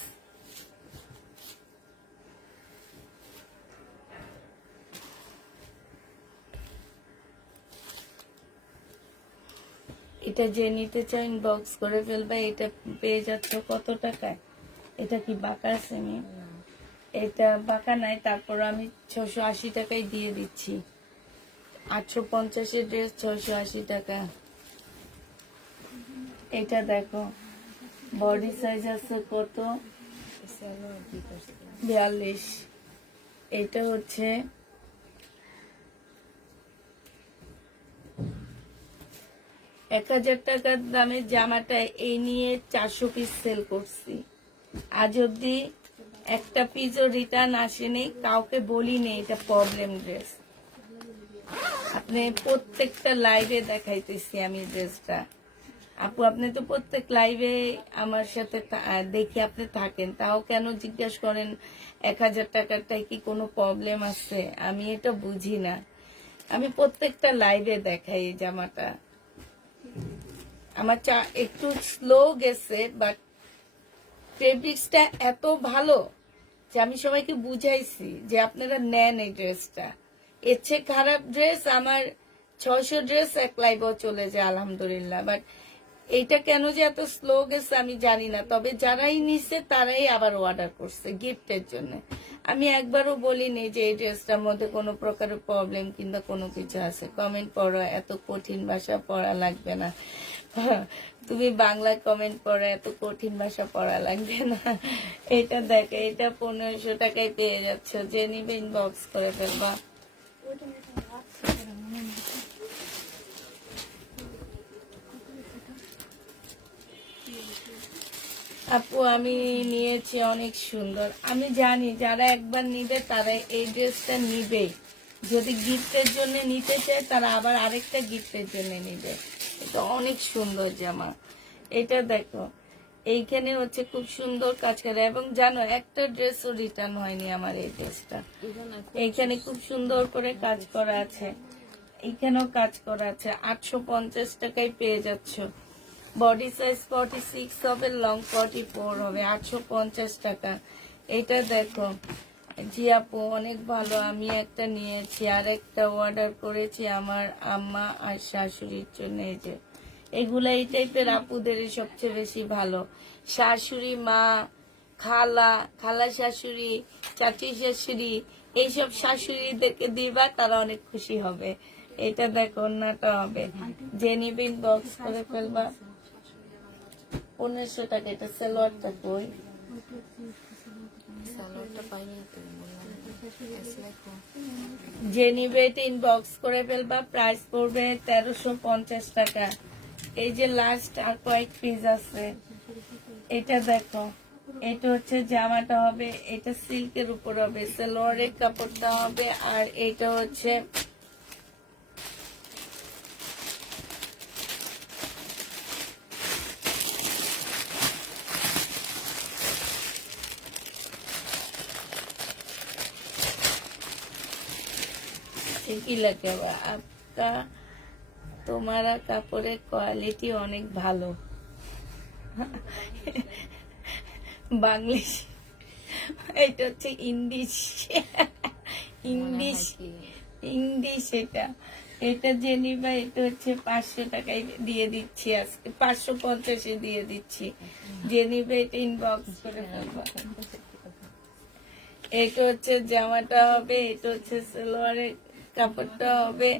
এটা যে নিতে চাই ইনবক্স করে ফেলবে। এটা পেয়ে যাচ্ছ কত টাকায়? এটা কি বাঁকা আছে? এটা বাঁকা নাই, তারপর আমি 680 টাকায় দিয়ে দিচ্ছি। 850 ড্রেস 680 টাকা। এটা দেখো, বডি সাইজ আছে কত? সালোয়ার বিকাশ 42। এটা হচ্ছে 1000 টাকার দামের জামাটা এই নিয়ে 400 পিস সেল করছি। আজ অব্দি একটা পিসও রিটার্ন আসেনি, কাউকে বলিনি এটা প্রবলেম ড্রেস। আপনি প্রত্যেকটা লাইভে দেখাইতেছি আমি ড্রেসটা। আপু আপনি তো প্রত্যেক লাইভে আমার সাথে দেখি আপনি থাকেন, তাও কেন জিজ্ঞাসা করেন 1000 টাকারটাই কি কোনো প্রবলেম আছে? আমি এটা বুঝি না। আমি প্রত্যেকটা লাইভে দেখাই এই জামাটা। আমার একটু স্লো গেছে, বাট ফেব্রিক্সটা এত ভালো যে আমি সবাইকে বুঝাইছি যে আপনারা নেন এই ড্রেসটা। এর চেয়ে খারাপ ড্রেস আমার 600 ড্রেস এক লাইভও চলে যায় আলহামদুলিল্লাহ। বাট এইটা কেন যে এত স্লো গেছে আমি জানি না, তবে যারাই নিছে তারাই আবার অর্ডার করছে গিফটের জন্য। আমি একবারও বলিনি যে এই ড্রেসটার মধ্যে কোনো প্রকারের প্রবলেম কিংবা কোনো কিছু আছে। কমেন্ট পড়ো, এত কঠিন ভাষা পড়া লাগবে না। তুমি বাংলায় কমেন্ট পড়ো, এত কঠিন ভাষা পড়া লাগবে না। এটা দেখো, এটা 1500 টাকায় পেয়ে যাচ্ছ। যে নিবে ইনবক্স করে ফেলবা। আপু আমি নিয়েছি, অনেক সুন্দর। আমি জানি যারা একবার নিবে তারা এই ড্রেসটা নিবে। যদি গিফটের জন্য নিতে চায় তারা আবার আরেকটা গিফটের জন্য নিবে। এটা অনেক সুন্দর জামা। এটা দেখো, এইখানে হচ্ছে খুব সুন্দর কাজ করে, এবং জানো একটা ড্রেসও রিটার্ন হয়নি আমার এই ড্রেসটা। এইখানে খুব সুন্দর করে কাজ করা আছে, এইখানেও কাজ করা আছে। 850 টাকায় পেয়ে যাচ্ছ। বডি সাইজ 46 হবে, লং 44 হবে। 850 টাকা। এটা দেখো জি আপু অনেক ভালো। আমি একটা নিয়েছি, আর একটা অর্ডার করেছি আমার আম্মা আর শাশুড়ির জন্য। এই যে এগুলা এই টাইপের আপুদের সবচেয়ে বেশি ভালো। শাশুড়ি মা, খালা, খালা শাশুড়ি, চাচি শাশুড়ি, এইসব শাশুড়িদেরকে দিবা, তারা অনেক খুশি হবে। এটা দেখো ওড়নাটা হবে। যে নিবে ইনবক্স করে ফেলবা। 1500 টাকা। এটা সালোয়ারটা কই? সালোয়ারটা পাইনি তো বললাম দেখো যে নিবে এটা ইনবক্স করে ফেলবা। প্রাইস পড়বে 1350 টাকা। এই যে লাস্ট আর কয়েক পিস আছে। এটা দেখো, এটা হচ্ছে জামাটা হবে, এটা সিল্কের উপর হবে, সালোয়ারের কাপড়টা হবে, আর এটা হচ্ছে কি লাগে আপকা তোমারা কাপড়ের কোয়ালিটি অনেক ভালো বাংলিশ এটা হচ্ছে ইংলিশ ইংলিশ ইংলিশ এটা এটা জেনিভা এটা হচ্ছে 500 টাকায় দিয়ে দিচ্ছি আজকে 550 দিয়ে দিচ্ছি জেনিভা এটা ইনবক্স করে ফেলবো এটা হচ্ছে জামাটা হবে এটা হচ্ছে সালোয়ারের কাপড়টা হবে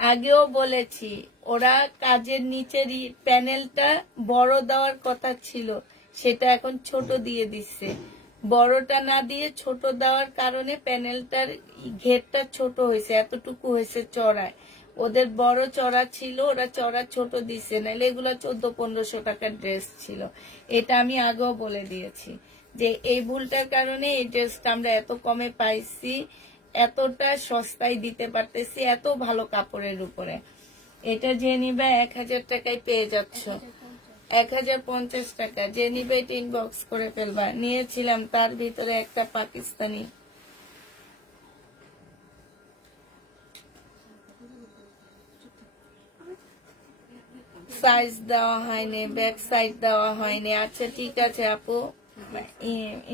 আগেও বলেছি ওরা কাজের নিচের প্যানেলটা বড় দেওয়ার কথা ছিল সেটা এখন ছোট দিয়ে দিচ্ছে বড়টা না দিয়ে ছোট দেওয়ার কারণে প্যানেলটার ঘেরটা ছোট হয়েছে এতটুকু হয়েছে চড়ায় ওদের বড় চড়া ছিল ওরা চড়া ছোট দিচ্ছে নাহলে এগুলো 1400-1500 টাকার ড্রেস ছিল এটা আমি আগেও বলে দিয়েছি যে এই ভুলটার কারণে এই ড্রেসটা আমরা এত কমে পাইছি এতটা সস্তায় দিতে পারতেছি এত ভালো কাপড়ের উপরে এটা যে নিবে 1000 টাকায় পেয়ে যাচ্ছ 1050 টাকা যে নিবে এটা ইনবক্স করে ফেলবা নিয়েছিলাম তার ভিতরে একটা পাকিস্তানি সাইজ দেওয়া হয়নি ব্যাক সাইড দেওয়া হয়নি আচ্ছা ঠিক আছে আপু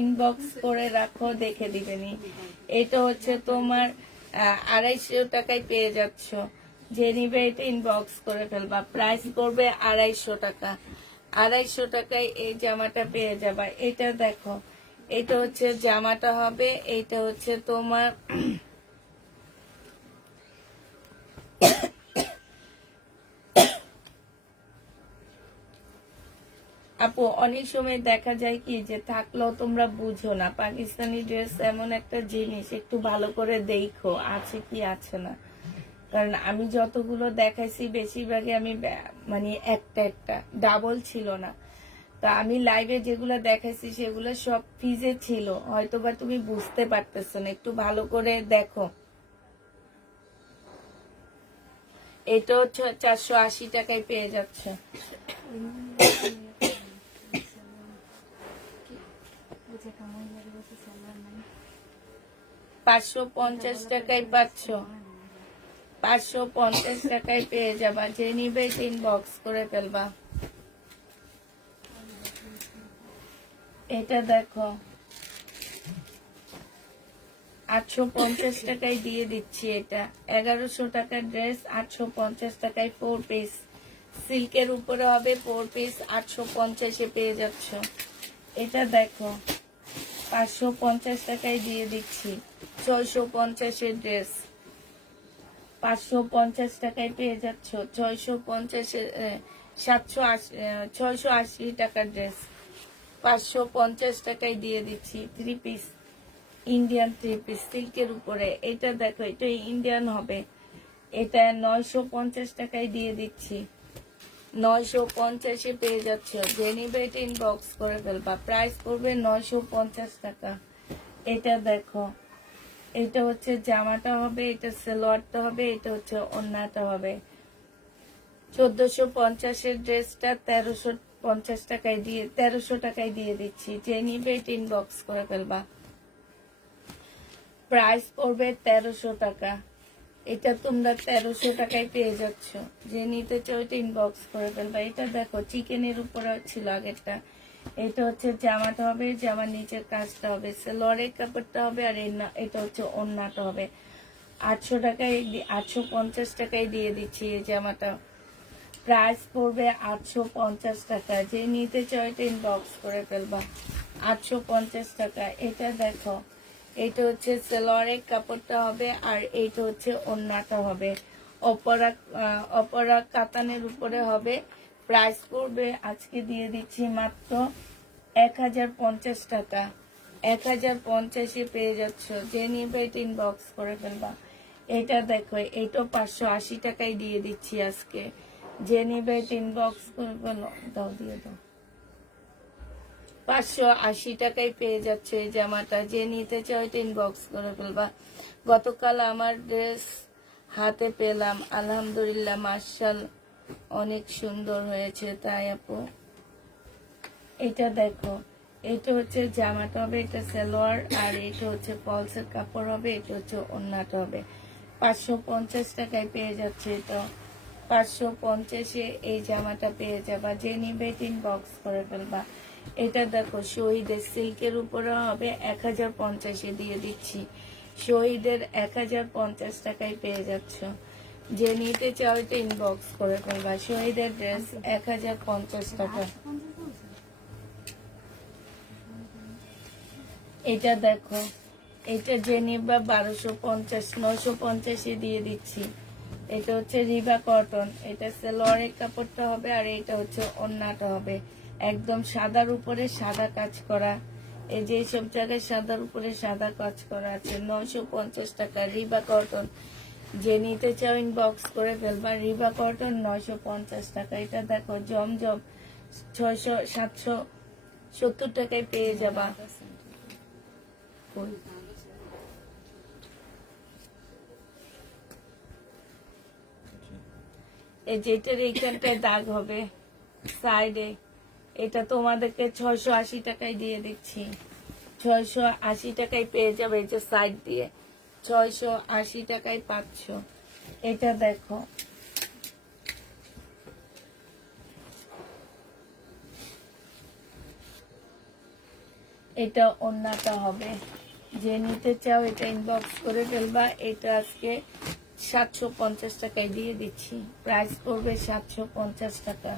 ইনবক্স করে রাখো দেখে দিবেনি এটা হচ্ছে তোমার 250 টাকায় পেয়ে যাচ্ছ যে নিবে এটা ইনবক্স করে ফেলবা প্রাইস করবে 250 টাকা 250 টাকায় এই জামাটা পেয়ে যাবা এটা দেখো এটা হচ্ছে জামাটা হবে এটা হচ্ছে তোমার আপু অনেক সময় দেখা যায় কি যে থাকলেও তোমরা বুঝো না পাকিস্তানি ড্রেস এমন একটা জিনিস একটু ভালো করে দেখো আছে কি আছে না কারণ আমি যতগুলো দেখাইছি বেশিরভাগই আমি মানে একটা ডাবল ছিল না তো আমি লাইভে যেগুলো দেখাইছি সেগুলো সব ফিজে ছিল হয়তোবা তুমি বুঝতে পারতেছো না একটু ভালো করে দেখো এটা হচ্ছে 480 টাকায় পেয়ে যাচ্ছে 550 টাকায় পাচ্ছ 550 টাকায় পেয়ে যাবা যে নিবে ইনবক্স করে ফেলবা এটা দেখো 850 টাকায় দিয়ে দিচ্ছি এটা 1100 টাকার ড্রেস 850 টাকায় 4 পিস সিল্কের উপরে হবে 4 পিস 850 এ পেয়ে যাচ্ছ এটা দেখো 550 টাকায় দিয়ে দিচ্ছি 650 এর ড্রেস 550 টাকায় পেয়ে যাচ্ছ 680 টাকার ড্রেস 550 টাকায় দিয়ে দিচ্ছি 3 পিস ইন্ডিয়ান 3 পিস সিল্কের উপরে এটা দেখো এটা ইন্ডিয়ান হবে এটা 950 টাকায় দিয়ে দিচ্ছি 950 এ পেয়ে যাচ্ছে যে নিবে এটা ইনবক্স করে ফেলবা প্রাইস করবে 950 টাকা এটা দেখো এটা হচ্ছে জামাটা হবে এটা সালোয়ারটা হবে এটা হচ্ছে ওড়নাটা হবে 1450 এর ড্রেসটা 1350 টাকায় দিয়ে 1300 টাকায় দিয়ে দিচ্ছি যে নিবে এটা ইনবক্স করে ফেলবা প্রাইস পড়বে 1300 টাকা এটা তোমরা 1300 টাকায় পেয়ে যাচ্ছ যে নিতে চাও এটা ইনবক্স করে ফেলবা এটা দেখো চিকেনের উপরে ছিল আগেরটা এটা হচ্ছে জামাটা হবে জামার নিচের কাজটা হবে সালোয়ারের কাপড়টা হবে আর এটা হচ্ছে ওড়নাটা হবে 800 টাকায় 850 টাকায় দিয়ে দিচ্ছি এই জামাটা প্রাইস পড়বে 850 টাকা যে নিতে চাও এটা ইনবক্স করে ফেলবা 850 টাকা এটা দেখো এটা হচ্ছে সালোয়ারের কাপড়টা হবে আর এইটা হচ্ছে ওড়নাটা হবে অপরা কাতানের উপরে হবে প্রাইস পড়বে আজকে দিয়ে দিচ্ছি মাত্র 1050 টাকা 1050 এ পেয়ে যাচ্ছ যে নিবে এটা ইনবক্স করে ফেলবা এটা দেখো এইটা 580 টাকায় দিয়ে দিচ্ছি আজকে যে নিবে এটা ইনবক্স করে ফেলো দাও দিয়ে দাও 580 টাকায় পেয়ে যাচ্ছে এই জামাটা যে নিতে চাও এটা ইনবক্স করে ফেলবা গতকাল আমার ড্রেস হাতে পেলাম আলহামদুলিল্লাহ মাশাআল্লাহ অনেক সুন্দর হয়েছে তাই আপু এটা দেখো এটা হচ্ছে জামাটা হবে, এটা সালোয়ার, আর এটা হচ্ছে ফলসের কাপড় হবে, এটা হচ্ছে ওড়নাটা হবে। 550 টাকায় পেয়ে যাচ্ছে এটা। 550-এ এই জামাটা পেয়ে যাবা, যে নিবে 3 বক্স করে ফেলবা। এটা দেখো শহীদের সিল্কের উপরে হবে, 1050-এ দিয়ে দিচ্ছি। শহীদের 1050 টাকায় পেয়ে যাচ্ছ, যে নিতে চাও এটা ইনবক্স করে ফেলবা। শহীদের ড্রেস 1050 টাকা। এটা দেখো, এটা যে নিবা 1250, 950-এ দিয়ে দিচ্ছি। এটা হচ্ছে রিবা কটন, এটা সালোয়ারের কাপড়টা হবে, আর এটা হচ্ছে ওড়নাটা হবে। একদম সাদার উপরে সাদা কাজ করা, এই যে সব জায়গায় সাদার উপরে সাদা কাজ করা আছে। 950 টাকা রিবা কটন, যে নিতে চাও ইনবক্স করে ফেলবা। রিবা কটন 950 টাকা। এটা দেখো জমজম 770 টাকায় পেয়ে যাবা। এই যেটার এইখানটায় দাগ হবে সাইডে, এটা তোমাদেরকে 680 টাকায় দিয়ে দিচ্ছি। 680 টাকায় পেয়ে যাবে, এই যে সাইড দিয়ে 680 টাকায় পাচ্ছ। এটা দেখো, এটা ওড়নাটা হবে, যে নিতে চাও এটা ইনবক্স করে ফেলবা। এটা আজকে 750 টাকায় দিয়ে দিচ্ছি, প্রাইস পড়বে 750 টাকা।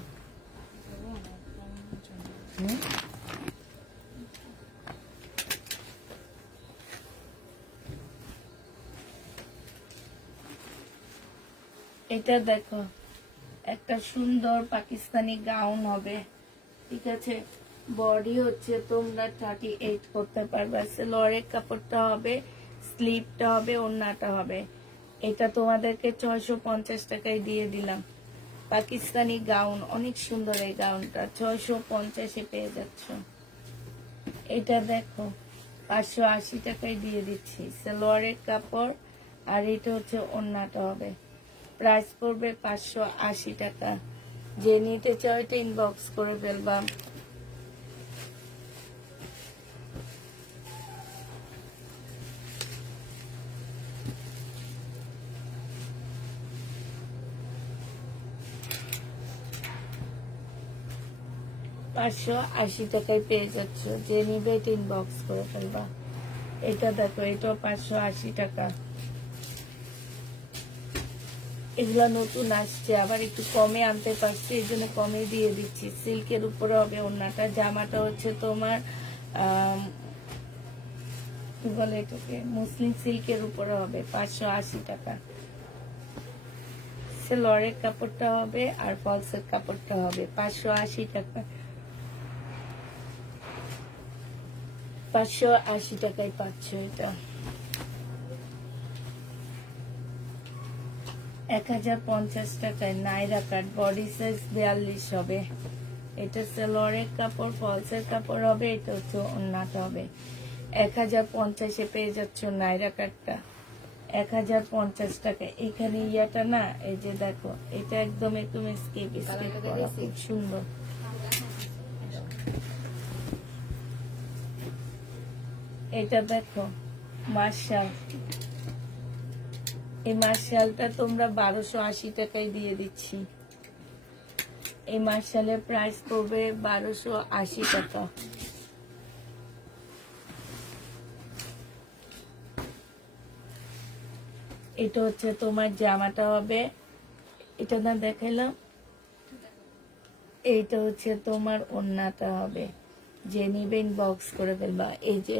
এটা দেখো, একটা সুন্দর পাকিস্তানি গাউন হবে, ঠিক আছে। বডি হচ্ছে তোমরা 38 করতে পারবে, সালোয়ারের কাপড়টা হবে, স্লিভটা হবে, ওড়নাটা হবে। এটা তোমাদেরকে 650 টাকায় দিয়ে দিলাম। পাকিস্তানি গাউন, অনেক সুন্দর এই গাউনটা, 650-এ পেয়ে যাচ্ছ। এটা দেখো 580 টাকায় দিয়ে দিচ্ছি, সালোয়ারের কাপড়, আর এটা হচ্ছে ওড়নাটা হবে। প্রাইস পড়বে 580 টাকা। যে নিতে চাও এটা ইনবক্স করে ফেলবা। $580 টাকায় পেয়ে যাচ্ছ, যে নিবে এটা ইনবক্স করে ফেলবা। এটা দেখো, এটাও 580 টাকা। এগুলা নতুন আসছে, আবার একটু কমে আনতে পারছি, এই জন্য কমে দিয়ে দিচ্ছি। সিল্কের উপরে হবে ওড়নাটা, জামাটা হচ্ছে তোমার কি বলে এটাকে, মুসলিম সিল্কের উপরে হবে, 580 টাকা। সালোয়ারের কাপড়টা হবে আর ফলসের কাপড়টা হবে, 580 টাকা। 580 টাকায় পাচ্ছ এটা। 1050 টাকায় নাইরা কাট, বডি সাইজ 42 হবে। এটা সালোয়ারের কাপড়, ফলসের কাপড় হবে, এটা হচ্ছে ওড়নাটা হবে। 1050-এ পেয়ে যাচ্ছ নাইরা কাটটা, 1050 টাকা। এখানে ইয়াটা না, এই যে দেখো, এটা একদম একদম স্কেপ স্কেপ করা, খুব সুন্দর। এটা দেখো মার্শাল, এই মার্শালটা তোমরা 1280 টাকায় দিয়ে দিচ্ছি। এই মার্শালের প্রাইস পড়বে 1280 টাকা। এটা হচ্ছে তোমার জামাটা হবে, এটা না দেখাইলাম, এইটা হচ্ছে তোমার ওড়নাটা হবে। যে নিবেন বক্স করে ফেলবা। এই যে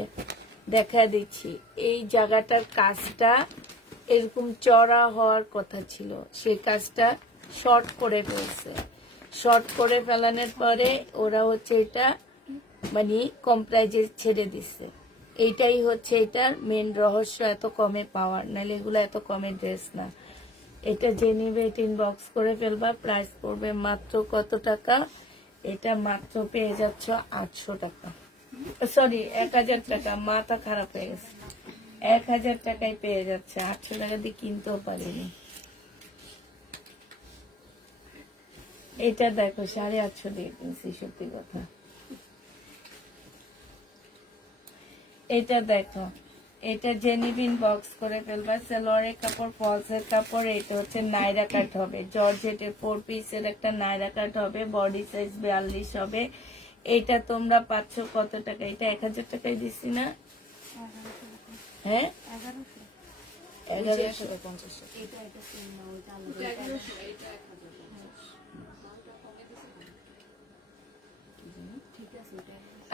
দেখা দিচ্ছি, এই জায়গাটার কাজটা এরকম চড়া হওয়ার কথা ছিল, সেই কাজটা শর্ট করে ফেলছে। শর্ট করে ফেলানোর পরে ওরা হচ্ছে এটা মানে কম প্রাইজে ছেড়ে দিচ্ছে। এইটাই হচ্ছে এটার মেন রহস্য, এত কমে পাওয়ার, নাহলে এগুলো এত কমে ড্রেস না। এটা যে নিবে এটা ইনবক্স করে ফেলবা। প্রাইস পড়বে মাত্র কত টাকা? এটা মাত্র পেয়ে যাচ্ছ 800 টাকা, সরি 1000 টাকা, মাথা খারাপ হয়ে গেছে। 1000 টাকায় পেয়ে যাচ্ছে, 800 টাকা দিয়ে কিনতেও পারিনি। এটা দেখো 850 দিয়ে কিনছি, সত্যি কথা। এটা দেখো, এটা জেনিবিন বক্স করে ফেলবা, সালোয়ারের কাপড়, ফলসের কাপড়। এটা হচ্ছে নাইরা কাট হবে, জর্জেটের 4 পিসের একটা নাইরা কাট হবে, বডি সাইজ 42 হবে। এটা তোমরা পাচ্ছ কত টাকা? এটা 1000 টাকায় দিছি না? হ্যাঁ, 1150। 1150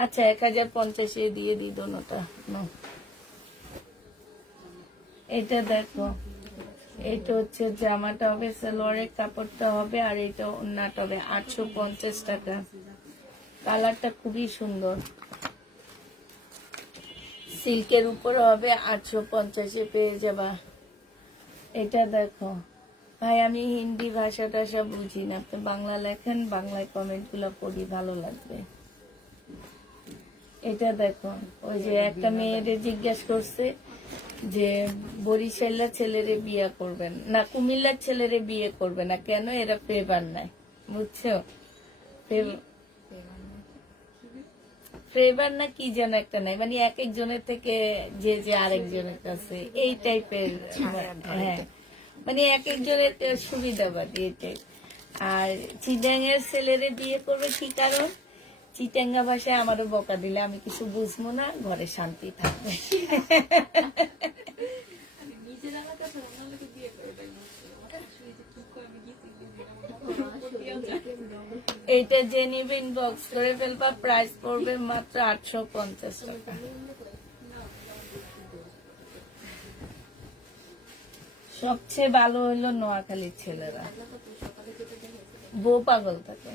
আচ্ছা, 1050 দিয়ে দিই দোনোটা। নাও। এটা দেখো, এটা হচ্ছে জামাটা হবে, সালোয়ারের কাপড়টা হবে, আর এটা ওন্নাটা হবে 850 টাকা। কালারটা খুবই সুন্দর, সিল্কের উপরে হবে, 850 পেয়ে যাবা। এটা দেখো ভাই, আমি হিন্দি ভাষা টাষা বুঝি না, আপনি বাংলা লেখেন, বাংলায় কমেন্ট গুলো পড়ি, ভালো লাগবে। এটা দেখো, ওই যে একটা মেয়েরে জিজ্ঞাসা করছে যে বরিশালের ছেলেরে বিয়ে করবেন না, কুমিল্লার ছেলেরে বিয়ে করবে না কেন, এরা ফেভার নাই, বুঝছো? ফেভার না কি যেন একটা নাই, মানে এক একজনের থেকে যে যে আরেকজনের কাছে এই টাইপের। হ্যাঁ, মানে এক একজনের সুবিধাবাদী এটাই। আর চিটাং এর ছেলেরে বিয়ে করবে কি কারণ? চিটাঙ্গা ভাষায় আমারও বকা দিলে আমি কিছু বুঝবো না, ঘরে শান্তি থাকবে। এইটা জেনিবিন বক্স করে ফেলবা, প্রাইস পড়বে মাত্র 850 টাকা। সবচেয়ে ভালো হইলো নোয়াখালীর ছেলেরা, বউ পাগল থাকে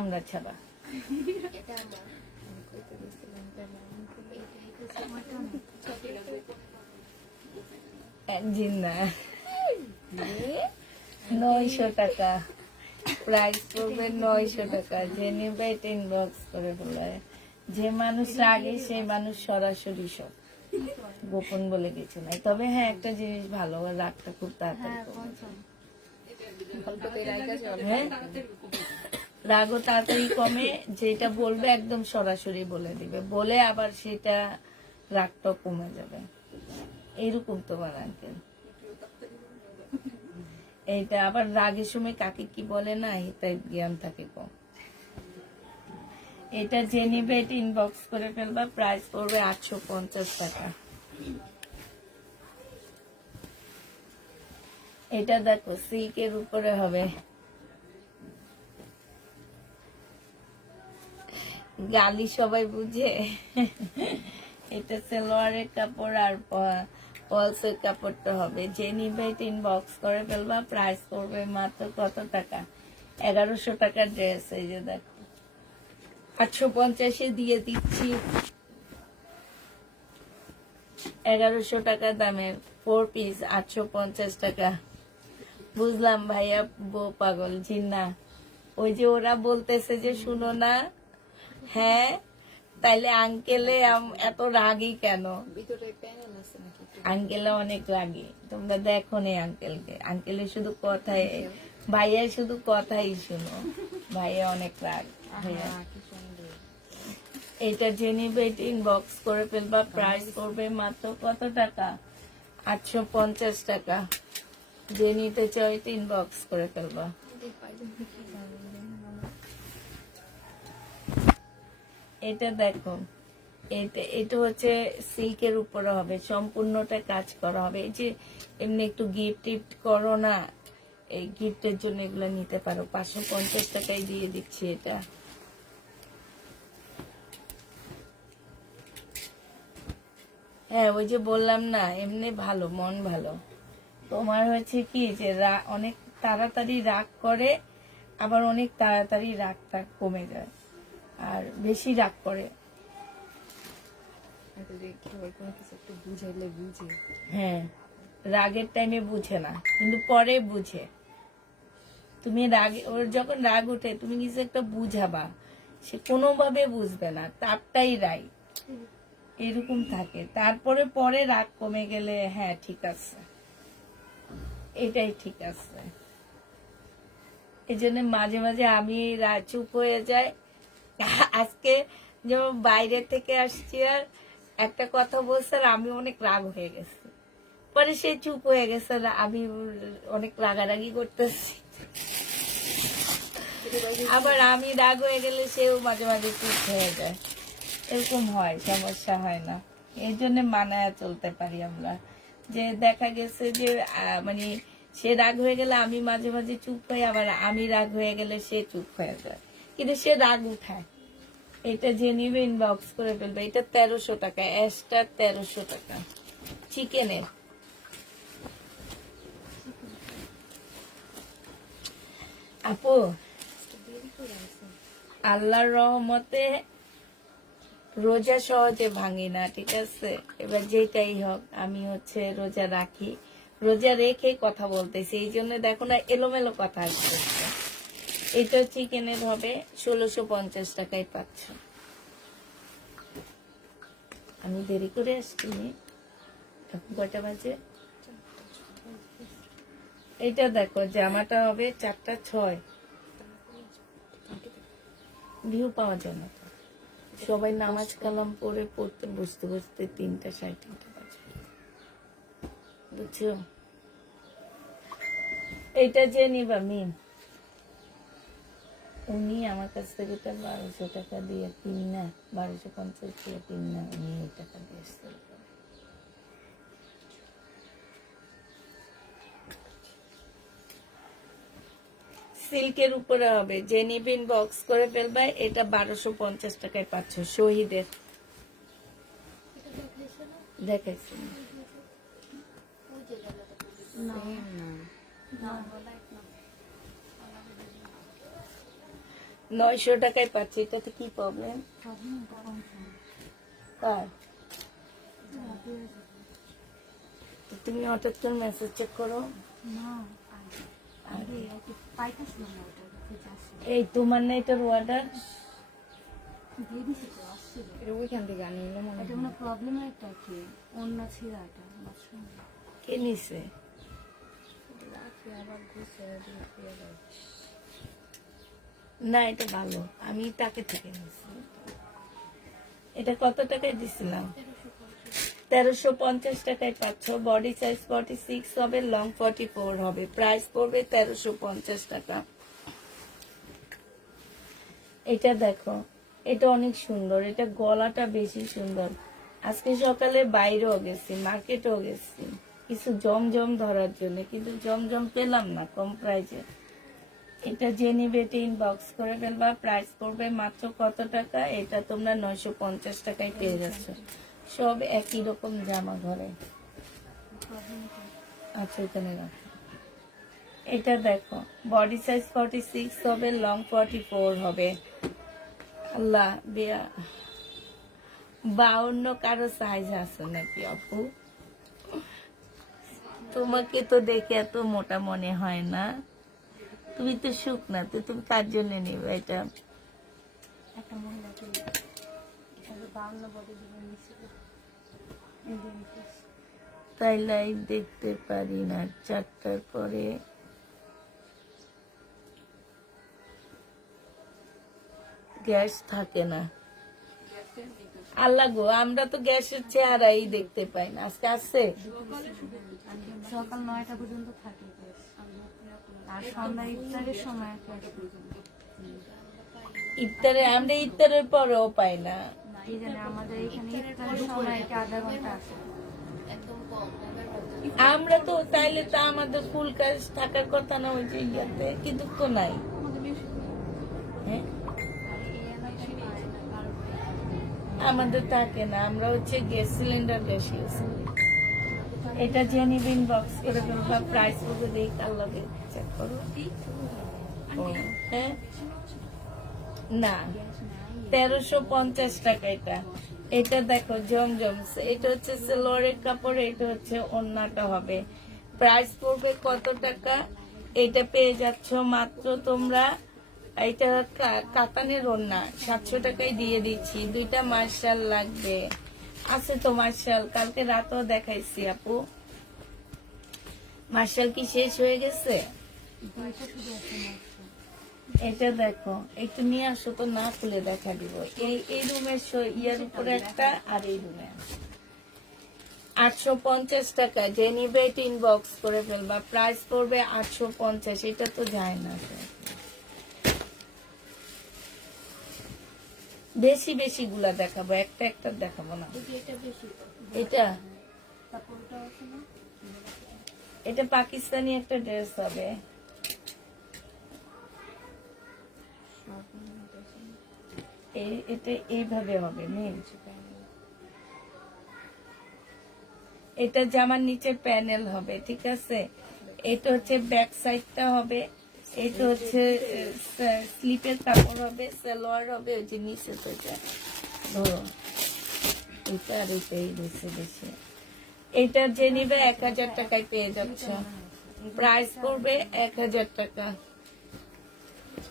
আমরা ছাড়া। একদিন না, 900 টাকা প্রাইস পড়বে, 900 টাকা। যে নিবে এটা ইনবক্স করে বলে, যে মানুষ রাগে সেই মানুষ সরাসরি সব গোপন বলে কিছু নাই। তবে হ্যাঁ, একটা জিনিস ভালো, রাগটা খুব তাড়াতাড়ি কমে যায়। হ্যাঁ, রাগও তাড়াতাড়ি কমে, যেটা বলবে একদম সরাসরি বলে দিবে, বলে আবার সেটা রাগটা কমে যাবে, এইরকম তোমার আঙ্কেল। এইটা আবার রাগের সময় কাকে কি বলে না, এটা জ্ঞান থাকে কম। এটা যে নিবে এটা ইনবক্স করে ফেলবা, প্রাইস পড়বে 850 টাকা। এটা দেখো, সিল্কের উপরে হবে, গালি সবাই বুঝে। এটা সালোয়ারের কাপড় আর পলসের কাপড়টা হবে। যে নিবে এটা ইনবক্স করে ফেলবা, প্রাইস পড়বে মাত্র কত টাকা? 1100 টাকার ড্রেস। এই যে দেখো, 850 দিয়ে দিচ্ছি, 1100 টাকা দামের 4 পিস, 850 টাকা। বুঝলাম ভাইয়া বউ পাগল জিন্না, ওই যে ওরা বলতেছে যে শুনো না, হ্যাঁ তাইলে আঙ্কেলে এত রাগী কেন? আঙ্কেলে অনেক রাগী, তোমরা দেখো নি আঙ্কেলকে, আঙ্কেলে শুধু কথাই, ভাইয়া শুধু কথাই শুনো, ভাইয়া অনেক রাগ। ভাইয়া এটা জেনিবে এটা ইনবক্স করে ফেলবা, প্রাইস করবে মাত্র কত টাকা? 850 টাকা। যে নিতে চাও এটা ইনবক্স করে ফেলবা। এটা দেখো, এটা হচ্ছে সিল্কের উপরে হবে, সম্পূর্ণটা কাজ করা হবে। এই যে এমনি একটু গিফট টিফট করো না, এই গিফটের জন্য এগুলো নিতে পারো, 550 টাকায় দিয়ে দিচ্ছি এটা। হ্যাঁ, ওই যে বললাম না, এমনি ভালো, মন ভালো। তোমার হচ্ছে কি যে অনেক তাড়াতাড়ি রাগ করে, আবার অনেক তাড়াতাড়ি রাগটা কমে যায়, আর বেশি রাগ করে। হ্যাঁ, রাগের টাইমে বুঝে না, কিন্তু পরে বুঝে। তুমি রাগে, ওর যখন রাগ উঠে তুমি কিছু একটা বুঝাবা, সে কোনোভাবে বুঝবে না, তারটাই রাইট, এরকম থাকে। তারপরে পরে রাগ কমে গেলে হ্যাঁ ঠিক আছে, এটাই ঠিক আছে। এই জন্য মাঝে মাঝে আমি চুপ হয়ে যাই। আজকে যেমন বাইরে থেকে আসছি আর একটা কথা বলছে আর আমি অনেক রাগ হয়ে গেছি, পরে সে চুপ হয়ে গেছে আর আমি অনেক রাগারাগি করতেছি। আবার আমি রাগ হয়ে গেলে সেও মাঝে মাঝে চুপ হয়ে যায়, এরকম হয়, সমস্যা হয় না। এই জন্য মানায় চলতে পারি আমরা। যে দেখা গেছে যে মানে সে রাগ হয়ে গেলে আমি মাঝে মাঝে চুপ হই, আবার আমি রাগ হয়ে গেলে সে চুপ হয়ে যায়, কিন্তু সে রাগ উঠায়। এটা যে নিবে ইনবক্স করে ফেলবে। এটা 1300 টাকা, অ্যাশটা 1300 টাকা চিকেনের। আপু আল্লাহর রহমতে রোজা সহজে ভাঙি না, ঠিক আছে? এবার যেটাই হোক আমি হচ্ছে রোজা রাখি, রোজা রেখে কথা বলতেছি, এই জন্য দেখো না এলোমেলো কথা আসতেছে। এটা চিকেনের হবে 1650 টাকায় পাচ্ছ। আমি দেরি করে আসছি, এখন কয়টা বাজে? এটা দেখো জামাটা হবে 4টা 6, ভিউ পাওয়া যায় না তো। সবাই নামাজ কালাম পড়ে পড়তে বসতে বসতে 3টা 3:30 বাজে, বুঝছো? এটা যে নিবা মিম, উনি আমার কাছ থেকে 1200 টাকা দিয়ে কিনা, 1250 দিয়ে কিনা উনি এই টাকা দিয়ে সেল করে। সিল্কের উপরে হবে, যে নিবিন বক্স করে ফেলবে। এটা 1250 টাকায় পাচ্ছ, শহীদের দেখাইছি। 900 টাকায় পাচ্ছি। এটাতে কি প্রবলেম? কার? তুমি হঠাৎ মেসেজ চেক করো। এই তোমার না এটার অর্ডার ওইখান থেকে আনিলে মনে হয়। প্রবলেম একটা কি অন্য ছিল এটা কে নিছে? আবার ঘুষে দিয়ে দাও। না এটা ভালো, আমি তাকে থেকে নিছি। এটা কত টাকায় দিছিলাম? 1350 টাকায় পাচ্ছ। বডি সাইজ 46 হবে, লং 44 হবে। প্রাইস পড়বে 1350 টাকা। এটা দেখো, এটা অনেক সুন্দর, এটা গলাটা বেশি সুন্দর। আজকে সকালে বাইরেও গেছি, মার্কেটেও গেছি কিছু জমজম ধরার জন্য, কিন্তু জমজম পেলাম না কম প্রাইসে। এটা যে নিবে ইনবক্স করে ফেলবা। প্রাইস পড়বে মাত্র কত টাকা? এটা তোমরা 950 টাকায় পেয়ে যাচ্ছ। সব একই রকম জামা ঘরে। আচ্ছা এখানে রাখো। এটা দেখো, বডি সাইজ 46 হবে, লং 44 হবে। আল্লাহ, 52 কারো সাইজ আছে নাকি আপু? তোমাকে তো দেখে এত মোটা মনে হয় না, তুমি তো শুকনা, তো তুমি কার জন্য নিবে এটা? একটা মহিলাকে 52 বডি দিবেন নিছিল। তাই লাইভ দেখতে পারি না 4টার পরে। গ্যাস থাকে না। আল্লাহ গো, আমরা তো গ্যাসের চেহারাই দেখতে পাই না। আজকে আসছে সকাল 9টা পর্যন্ত থাকে আর সন্ধ্যা ইফতারের সময় ইফতারে, আমরা ইফতারের পরেও পাই না। কি জানে আমাদের এখানে ইফতারের সময় আধা ঘন্টা আছে। আমরা তো তাইলে তো আমাদের ফুল কাজ থাকার কথা না ওই যে ইয়াতে, কিন্তু তো নাই। হ্যাঁ আমাদের থাকে না, আমরা হচ্ছে গ্যাস সিলিন্ডার গ্যাস ইউজ করি। এটা জেনিবিন বক্স করে ফেলবা। প্রাইস বলে দেই, কার লাগে চেক করো। হ্যাঁ না, 1350 টাকা এটা। এটা দেখো জমজম, এটা হচ্ছে সেলোয়ারের কাপড়, এটা হচ্ছে ওড়নাটা হবে। প্রাইস পড়বে কত টাকা? এটা পেয়ে যাচ্ছ মাত্র তোমরা, এটা কাতানের ওড়না 700 টাকায় দিয়ে দিচ্ছি। 2টা মার্শাল লাগবে, আছে তো মার্শাল, কালকে রাতেও দেখাইছি আপু। মার্শাল কি শেষ হয়ে গেছে? এটা দেখো, একটু নিয়ে আসো তো, না খুলে দেখা দিব। এই রুমের ইয়ার উপরে একটা, আর এই রুমে 850 টাকা। যে নিবে ইনবক্স করে ফেলবা, প্রাইস পড়বে 850। এটা তো যায় না, বেশি বেশি গুলা দেখাবো, একটা একটা দেখাবো না। এটা এটা পাকিস্তানি একটা ড্রেস হবে। এটা এইভাবে হবে মেন। এটা জামার নিচে প্যানেল হবে, ঠিক আছে। এটা হচ্ছে ব্যাক সাইডটা হবে। এটা হচ্ছে স্লিপের কাপড় হবে, সালোয়ার হবে। ওই যে নিচে তো যায়, ধরো এটা আর এটাই বেশি বেশি। এটা যে নিবে 1000 টাকায় পেয়ে যাচ্ছে, প্রাইস পড়বে 1000 টাকা।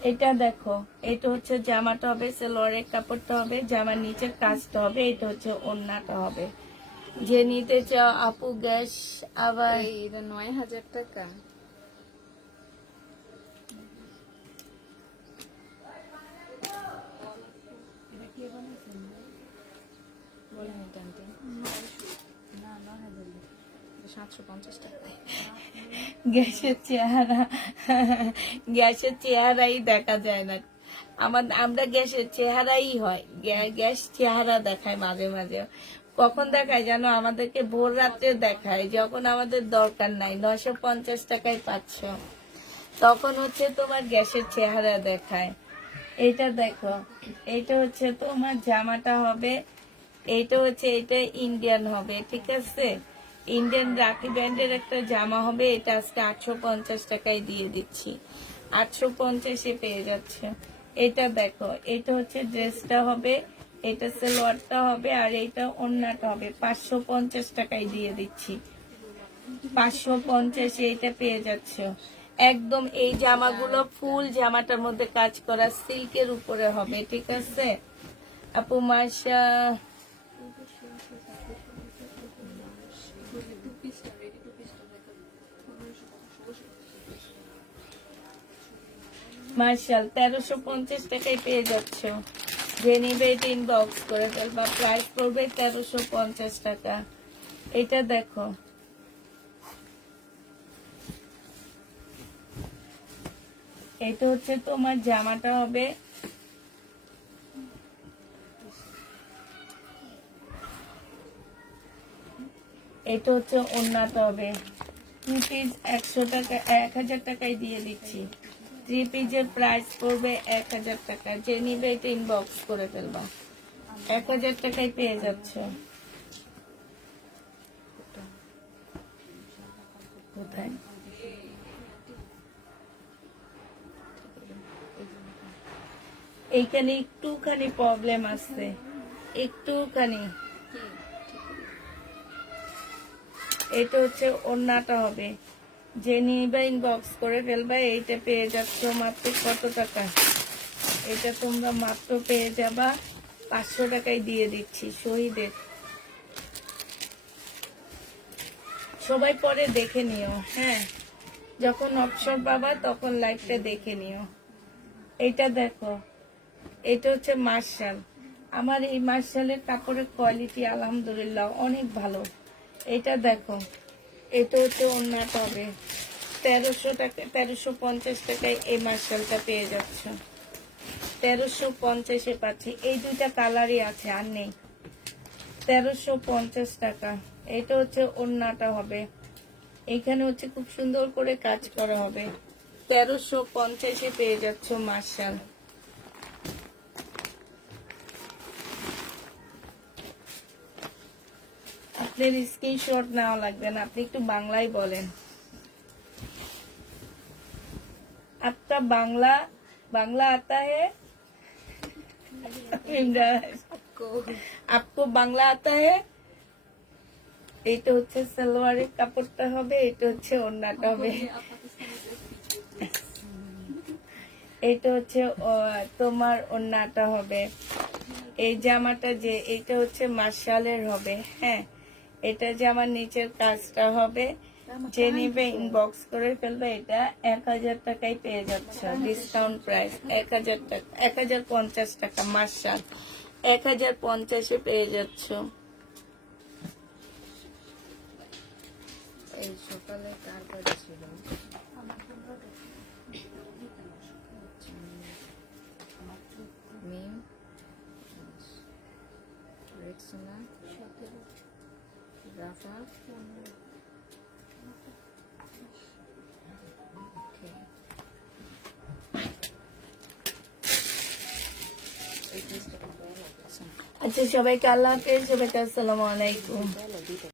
এটা দেখো, এটা হচ্ছে জামাটা হবে, সালোয়ারের কাপড়টা হবে, জামার নিচের কাজটা হবে। এটা হচ্ছে ওড়নাটা হবে। যে নিতে চাও আপু গ্যাস আবার এটা 9000 টাকা। বলেন এটা আন্টি। না 9000, 750 টাকা। গ্যাসের চেহারাই দেখা যায় না। আমরা গ্যাসের চেহারাই হয়, গ্যাস চেহারা দেখায় মাঝে মাঝে। কখন দেখায় জানো? আমাদেরকে ভোর রাত্রে দেখায়, যখন আমাদের দরকার নাই। 950 টাকায় পাচ্ছ, তখন হচ্ছে তোমার গ্যাসের চেহারা দেখায়। এটা দেখো, এটা হচ্ছে তোমার জামাটা হবে। এটা হচ্ছে, এটা ইন্ডিয়ান হবে, ঠিক আছে। ইন্ডিয়ান রাখি ব্যান্ডের একটা জামা হবে। এটা আজকে 850 টাকায় দিয়ে দিচ্ছি, 850-এ পেয়ে যাচ্ছে। এটা দেখো, এটা হচ্ছে ড্রেসটা হবে, এটা সালোয়ারটা হবে, আর এটা ওড়নাটা হবে। 550 টাকায় দিয়ে দিচ্ছি, 550-এ এটা পেয়ে যাচ্ছে একদম। এই জামাগুলো ফুল জামাটার মধ্যে কাজ করা সিল্কের উপরে হবে, ঠিক আছে আপু। মাসা মার্শাল 1350 টাকায় পেয়ে যাচ্ছ। যে নিবে এটা ইনবক্স করে ফেলবা, প্রাইস পড়বে 1350 টাকা। এটা দেখো, এটা হচ্ছে তোমার জামাটা হবে। এটা হচ্ছে ওড়নাটা হবে। 2 পিস 100 টাকা, 1000 টাকায় দিয়ে দিচ্ছি। 3 পিসের প্রাইস পড়বে 1000 টাকা। যে নিবে এটা ইনবক্স করে ফেলবা, 1000 টাকায় পেয়ে যাচ্ছে। কোথায়? এইখানে একটুখানি প্রবলেম আছে, একটুখানি। এটা হচ্ছে ওড়নাটা হবে। যে নিবা ইনবক্স করে ফেলবা, এইটা পেয়ে যাচ্ছ মাত্র কত টাকা? এটা তোমরা মাত্র পেয়ে যাবা 500 টাকায় দিয়ে দিচ্ছি, শহীদের। সবাই পরে দেখে নিও, হ্যাঁ, যখন অবসর পাবা তখন লাইভটা দেখে নিও। এটা দেখো, এটা হচ্ছে মার্শাল। আমার এই মার্শালের কাপড়ের কোয়ালিটি আলহামদুলিল্লাহ অনেক ভালো। এটা দেখো, এটা হচ্ছে ওড়নাটা হবে। 1300 টাকা, 1350 টাকায় এই মার্শালটা পেয়ে যাচ্ছ। 1350-এ পাচ্ছি। এই দুইটা কালারই আছে, আর নেই। 1350 টাকা। এটা হচ্ছে ওড়নাটা হবে। এখানে হচ্ছে খুব সুন্দর করে কাজ করা হবে। 1350-এ পেয়ে যাচ্ছ মার্শাল। আপনার স্ক্রিনশট নেওয়া লাগবে না, আপনি একটু বাংলায় বলেন। आपका बांग्ला आता है? आपको বাংলা आता है? এটা হচ্ছে সালোয়ারের কাপড়টা হবে, এটা হচ্ছে ওড়নাটা হবে। এটা হচ্ছে তোমার ওড়নাটা হবে। এই জামাটা যে এটা হচ্ছে মার্শালের হবে, হ্যাঁ। এটা জামার নিচের কাজটা হবে, যে নিবে ইনবক্স করে ফেলবে, এটা 1000 টাকায় পেয়ে যাচ্ছে, ডিসকাউন্ট প্রাইস 1000 টাকা, 1050 টাকা, মার্শাল 1050-এ পেয়ে যাচ্ছ। এই সকালে কার বাড়ি ছিল? মিম, রেক্সোনা, রাফা। Okay. এই পিসটা ভালো লাগছে। আচ্ছা, সবাইকে আল্লাহ হাফেজ, সবাইকে আসসালামু আলাইকুম।